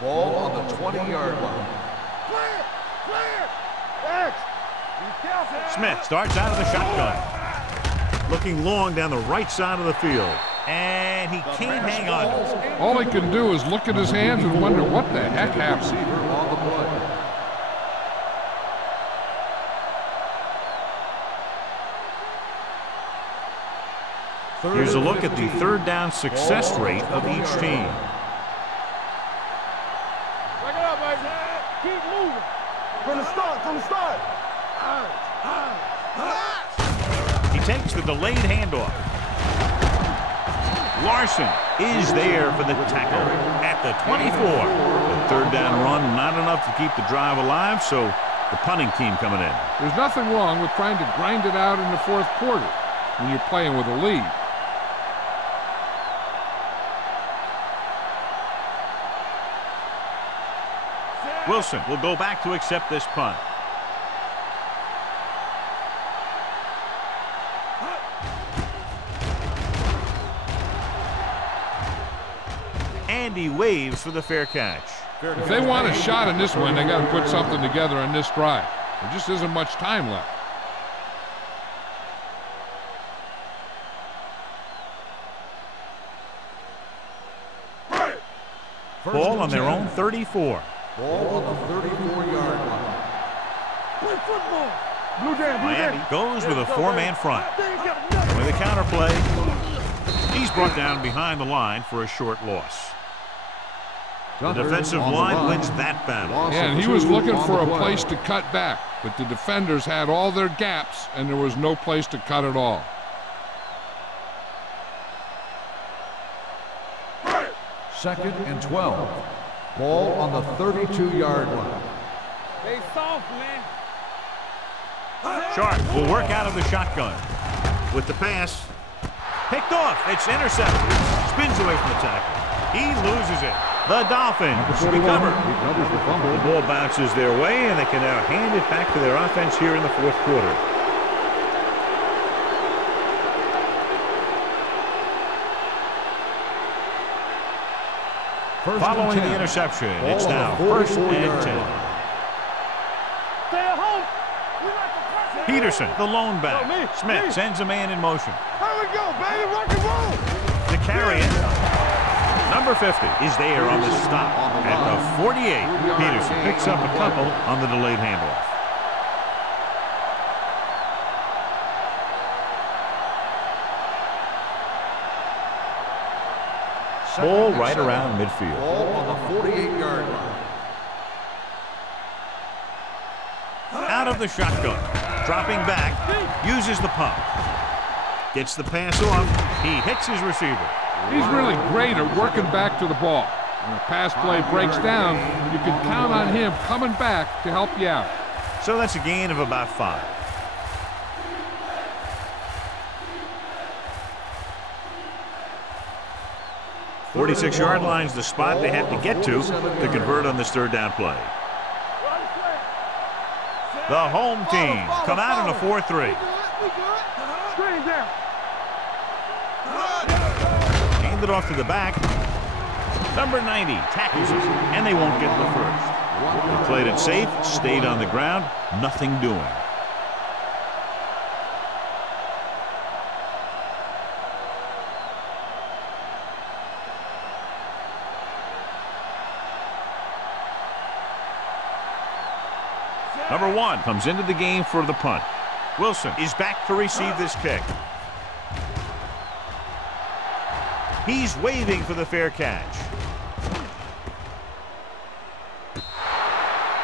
Ball on the 20-yard line. Clear, clear. X. Smith starts out of the shotgun. Looking long down the right side of the field. And he can't hang on. All he can do is look at his hands and wonder what the heck happened. Receiver on the play. Here's a look at the third down success rate of each team. Back it up, baby. Keep moving. From the start, from the start. He takes the delayed handoff. Larson is there for the tackle at the 24. The third down run, not enough to keep the drive alive, so the punting team coming in. There's nothing wrong with trying to grind it out in the fourth quarter when you're playing with a lead. Wilson will go back to accept this punt. And he waves for the fair catch. If they want a shot in this one, they got to put something together on this drive. There just isn't much time left. Ball on their own 34. Ball on the 34-yard line. Play football. Blue down, blue Miami down. goes with a four-man front. With a counter play, he's brought down behind the line for a short loss. The defensive line wins that battle. Yeah, and he was looking for a place to cut back, but the defenders had all their gaps, and there was no place to cut at all. Second and 12. Ball on the 32-yard line. Stay soft, man. Sharp will work out of the shotgun. With the pass, picked off. It's intercepted. Spins away from the tackle. He loses it. The Dolphins recover. The ball bounces their way, and they can now hand it back to their offense here in the fourth quarter. Following the interception, it's now first and 10. Stay at home. Peterson, the lone back. Smith sends a man in motion. Here we go, baby. Rock and roll. To carry it. Number 50 is there on the stop at the 48. Peterson picks up a couple on the delayed handoff. Ball right around midfield. Ball on the 48-yard line. Out of the shotgun. Dropping back. Uses the pump. Gets the pass off. He hits his receiver. He's really great at working back to the ball. When a pass play breaks down, you can count on him coming back to help you out. So that's a gain of about 5. The 46-yard line's the spot they have to get to convert on this third down play. The home team come out in a 4-3. Screen down. Hand it off to the back. Number 90 tackles it, and they won't get the first. They played it safe, stayed on the ground, nothing doing. Number 1 comes into the game for the punt. Wilson is back to receive this kick. He's waving for the fair catch.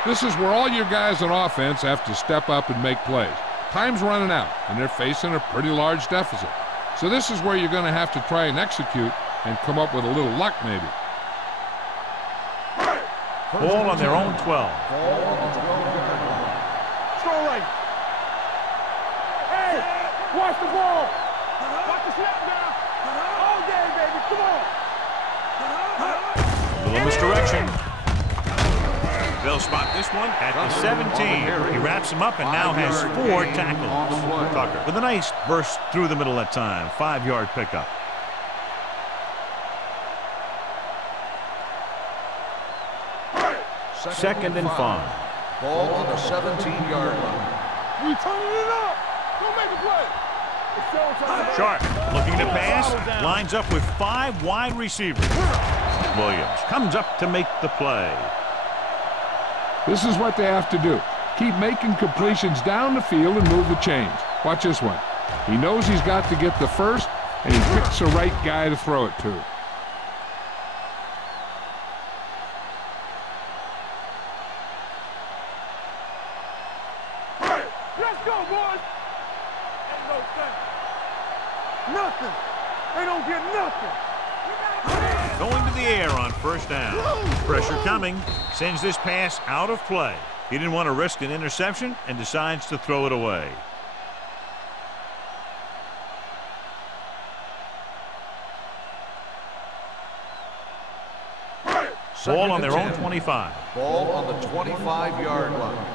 This is where all your guys on offense have to step up and make plays. Time's running out, and they're facing a pretty large deficit. So this is where you're going to have to try and execute and come up with a little luck, maybe. Ball on their own 12. Throw right. Hey, watch the ball. Watch the snap now. All day, baby. Come on. Little misdirection. They'll spot this one at the 17. He wraps him up and now has 4 tackles. Tucker with a nice burst through the middle that time. 5-yard pickup. Second and 5. Ball on the 17-yard line. We turning it up. Don't make a play. It's showtime. Sharp looking to pass. Lines up with 5 wide receivers. Williams comes up to make the play. This is what they have to do. Keep making completions down the field and move the chains. Watch this one. He knows he's got to get the first, and he picks the right guy to throw it to. Let's go, boys. Ain't no thing. Nothing. They don't get nothing. Going to the air on first down. Pressure coming. Sends this pass out of play. He didn't want to risk an interception and decides to throw it away. Ball on their own 25. Ball on the 25-yard line.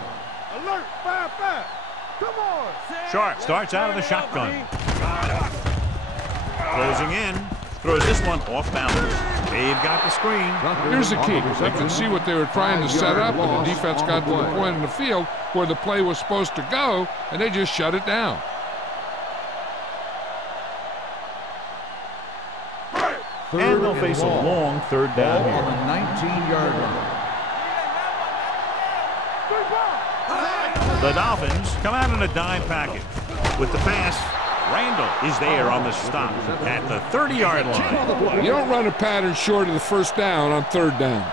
Alert, 5-5. Come on. Sharp starts out of the shotgun. Closing in. Throws this one off balance. They've got the screen. Here's the key. They could see what they were trying to set up, and the defense got to the point in the field where the play was supposed to go, and they just shut it down. And they'll face a long third down Ball on here. the 19-yard line. The Dolphins come out in a dime package. With the pass, Randall is there on the stop at the 30-yard line. You don't run a pattern short of the first down on third down.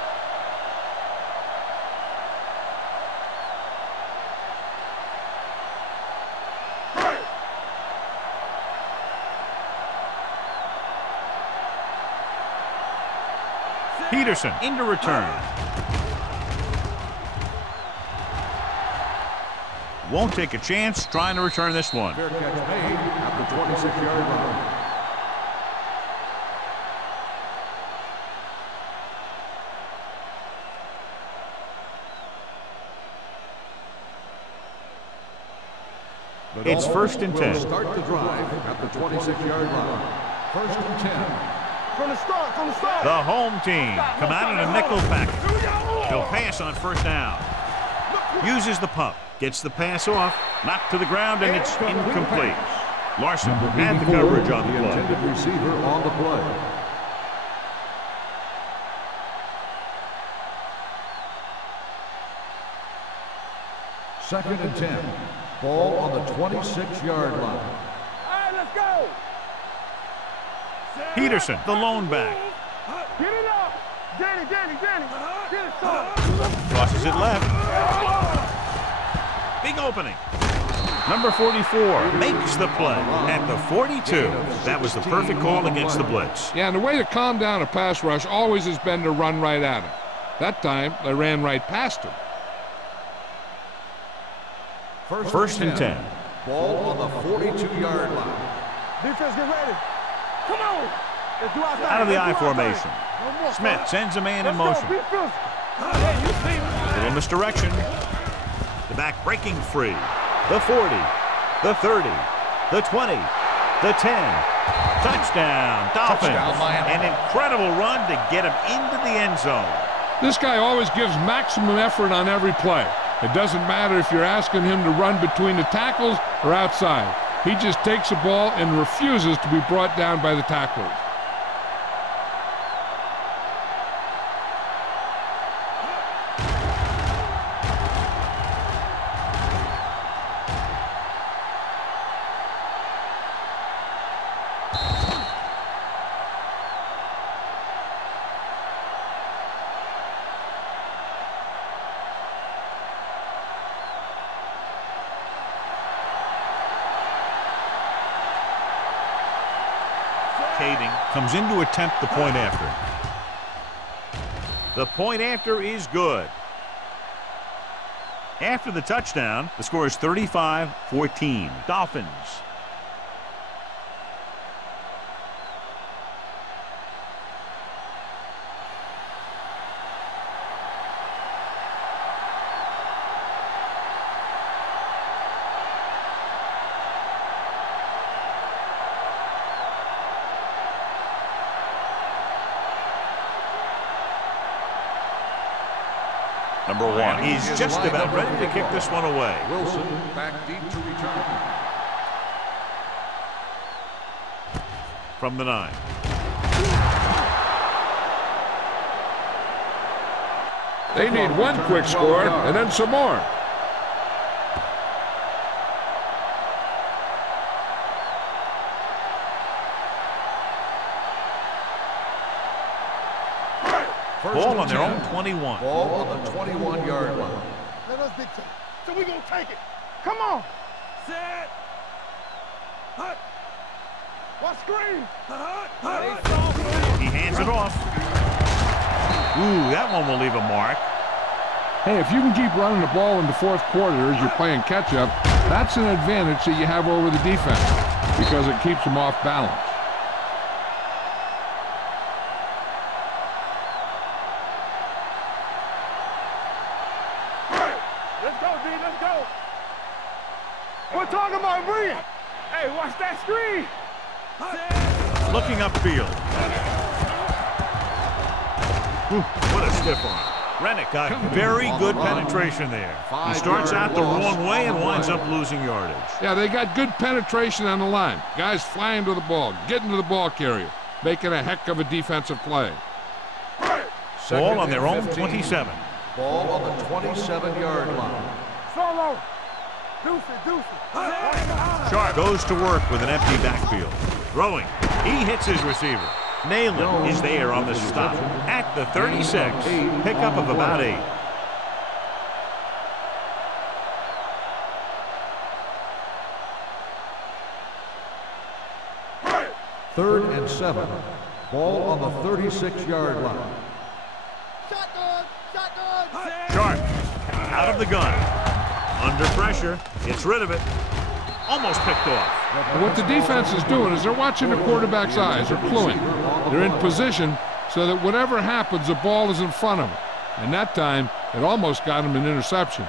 Peterson into return. Won't take a chance trying to return this one. Fair catch made at the 26-yard line. It's first and 10. Start the drive at the 26-yard line. First and 10. From the start, from the start. The home team come out in a nickel package. He'll pass on first down. Uses the pump. Gets the pass off. Knocked to the ground, and it's incomplete. Larson had the coverage on the play. Intended receiver on the play. Second and 10. Ball on the 26-yard line. All right, let's go. Peterson, the lone back. Get it up. Danny. Get it, son. Crosses it left. Big opening. Number 44 makes the play at the 42. That was the perfect call against the blitz. Yeah, and the way to calm down a pass rush always has been to run right at him. That time, they ran right past him. First and 10. Ball on the 42-yard line. Defense, get ready. Come on. Let's do our thing. Out of the I Let's do our formation. thing. One more, Smith son. sends a man in Let's go. motion. Be physical. Hey, you see me. Little misdirection. The back breaking free. The 40. The 30. The 20. The 10. Touchdown, Dolphins. An incredible run to get him into the end zone. This guy always gives maximum effort on every play. It doesn't matter if you're asking him to run between the tackles or outside. He just takes the ball and refuses to be brought down by the tacklers. Kading comes in to attempt the point after. The point after is good. After the touchdown, the score is 35-14. Dolphins. Number 1. He's just about ready to kick this one away. Wilson back deep to return. From the 9. They need one quick score and then some more. Ball on their own 21. Ball on the 21-yard line. Let us dictate. So we gonna take it. Come on. Set. Hut. What screen? He hands it off. Ooh, that one will leave a mark. Hey, if you can keep running the ball in the fourth quarter as you're playing catch-up, that's an advantage that you have over the defense because it keeps them off balance. Let's go, D. Let's go. We're talking about bringing. Hey, watch that screen. Looking upfield. What a stiff arm. Rennick got very good penetration there. He starts out the wrong way and winds up losing yardage. Yeah, they got good penetration on the line. Guys flying to the ball, getting to the ball carrier, making a heck of a defensive play. Ball on their own 27. Ball on the 27-yard line. Solo. Deuce it. Sharp goes to work with an empty backfield. Throwing. He hits his receiver. Nayland is there on the stop at the 36. Pickup of about 8. Third and 7. Ball on the 36-yard line. Shotgun. Sharp out of the gun. Under pressure. Gets rid of it. Almost picked off. What the defense is doing is they're watching the quarterback's eyes. They're cluing. They're in position so that whatever happens, the ball is in front of them. And that time, it almost got him an interception.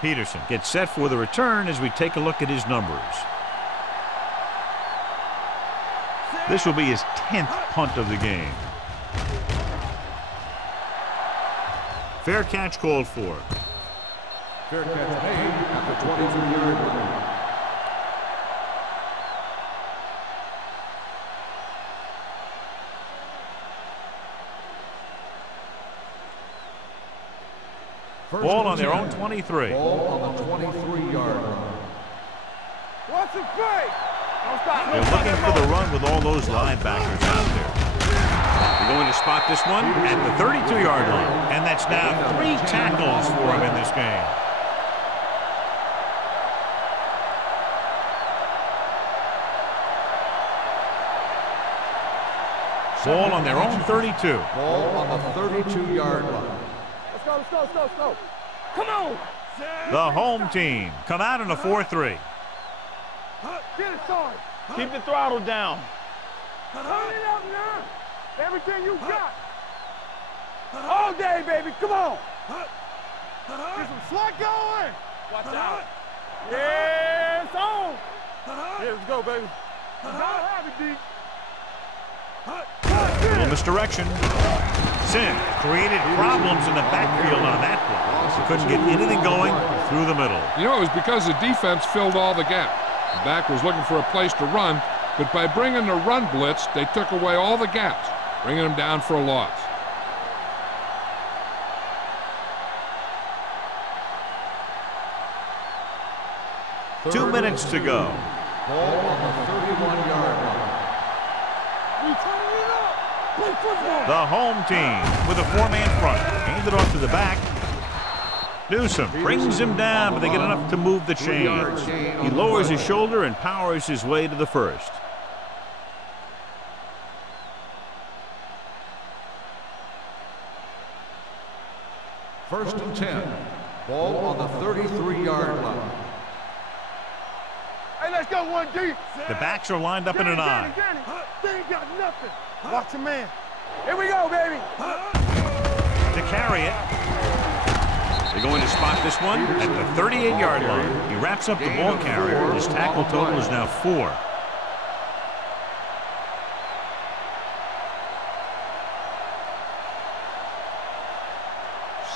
Peterson gets set for the return as we take a look at his numbers. This will be his 10th punt of the game. Fair catch called for. Fair catch made at the 23-yard line. Ball on their own 23. Ball on the 23-yard line. What's the play? They're looking for the run with all those linebackers out there. They're going to spot this one at the 32-yard line. And that's now 3 tackles for him in this game. Ball on their own 32. Ball on the 32-yard line. Let's go. Come on. The home team come out in a 4-3. Get it started. Keep the throttle down. Turn it up now. Everything you got. All day, baby. Come on. Get some slack going. Watch out. Yeah, it's on. Yeah, let's go, baby. Don't have it, D. Little misdirection. Sim created problems in the backfield on that play. He couldn't get anything going through the middle. You know, it was because the defense filled all the gaps. The back was looking for a place to run, but by bringing the run blitz, they took away all the gaps, bringing them down for a loss. Third 2 minutes to go. Ball on the 31-yard line. The home team with a 4-man front. Handed off to the back. Newsom brings him down, but they get enough to move the chains. He lowers his shoulder and powers his way to the first. First and 10. Ball on the 33-yard line. Hey, let's go, 1D. The backs are lined up in an I. Danny, they ain't got nothing. Watch your man. Here we go, baby. To carry it. They're going to spot this one at the 38-yard line. He wraps up the ball carrier. His tackle total is now 4.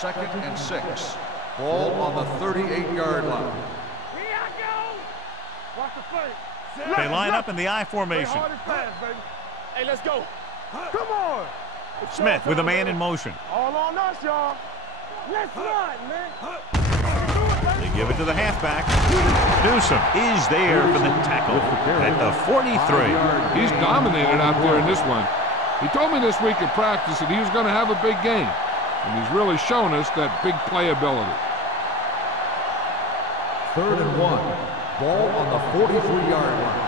Second and 6. Ball on the 38-yard line. Here I go. Watch the play. They line up in the I formation. Hey, let's go. Come on. Smith with a man in motion. All on us, y'all. Let's run, man. They give it to the halfback. Newsom is there for the tackle at the 43. He's dominated out there in this one. He told me this week at practice that he was going to have a big game. And he's really shown us that big playability. Third and 1. Ball on the 43-yard line.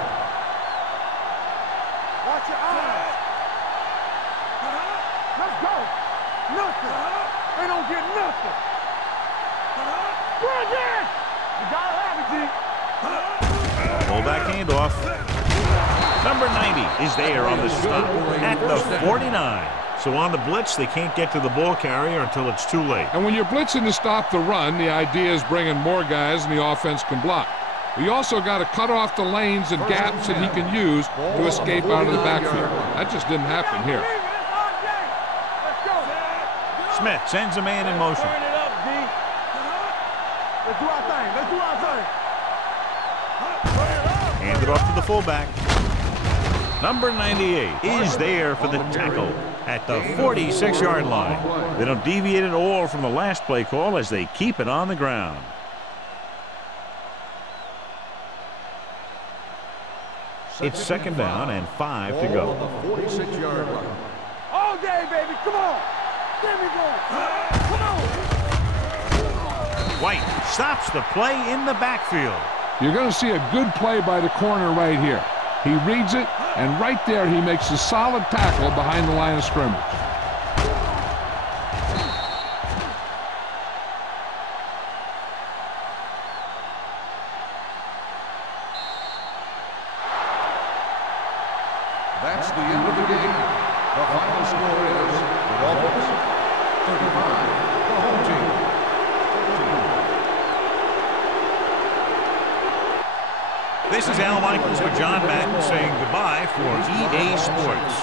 Watch your eyes. Let's go. Nothing. They don't get nothing. Run that. You gotta have it, G. Fullback handoff. Number 90 is there on the stop at the 49. So on the blitz, they can't get to the ball carrier until it's too late. And when you're blitzing to stop the run, the idea is bringing more guys and the offense can block. We also got to cut off the lanes and gaps that he can use to escape out of the backfield. That just didn't happen here. Smith sends a man in motion. Turn it up, D. Let's do our thing. Let's do our thing. Hand it off to the fullback. Number 98 is there for the tackle at the 46-yard line. They don't deviate at all from the last play call as they keep it on the ground. It's second down and 5 to go. On the 46-yard line. All day, baby. Come on. There we go. Come on. White stops the play in the backfield. You're going to see a good play by the corner right here. He reads it, and right there he makes a solid tackle behind the line of scrimmage. That's the end of the game. The final score is the Dolphins 35, the home team 14. This is Al Michaels with John Madden saying goodbye for EA Sports.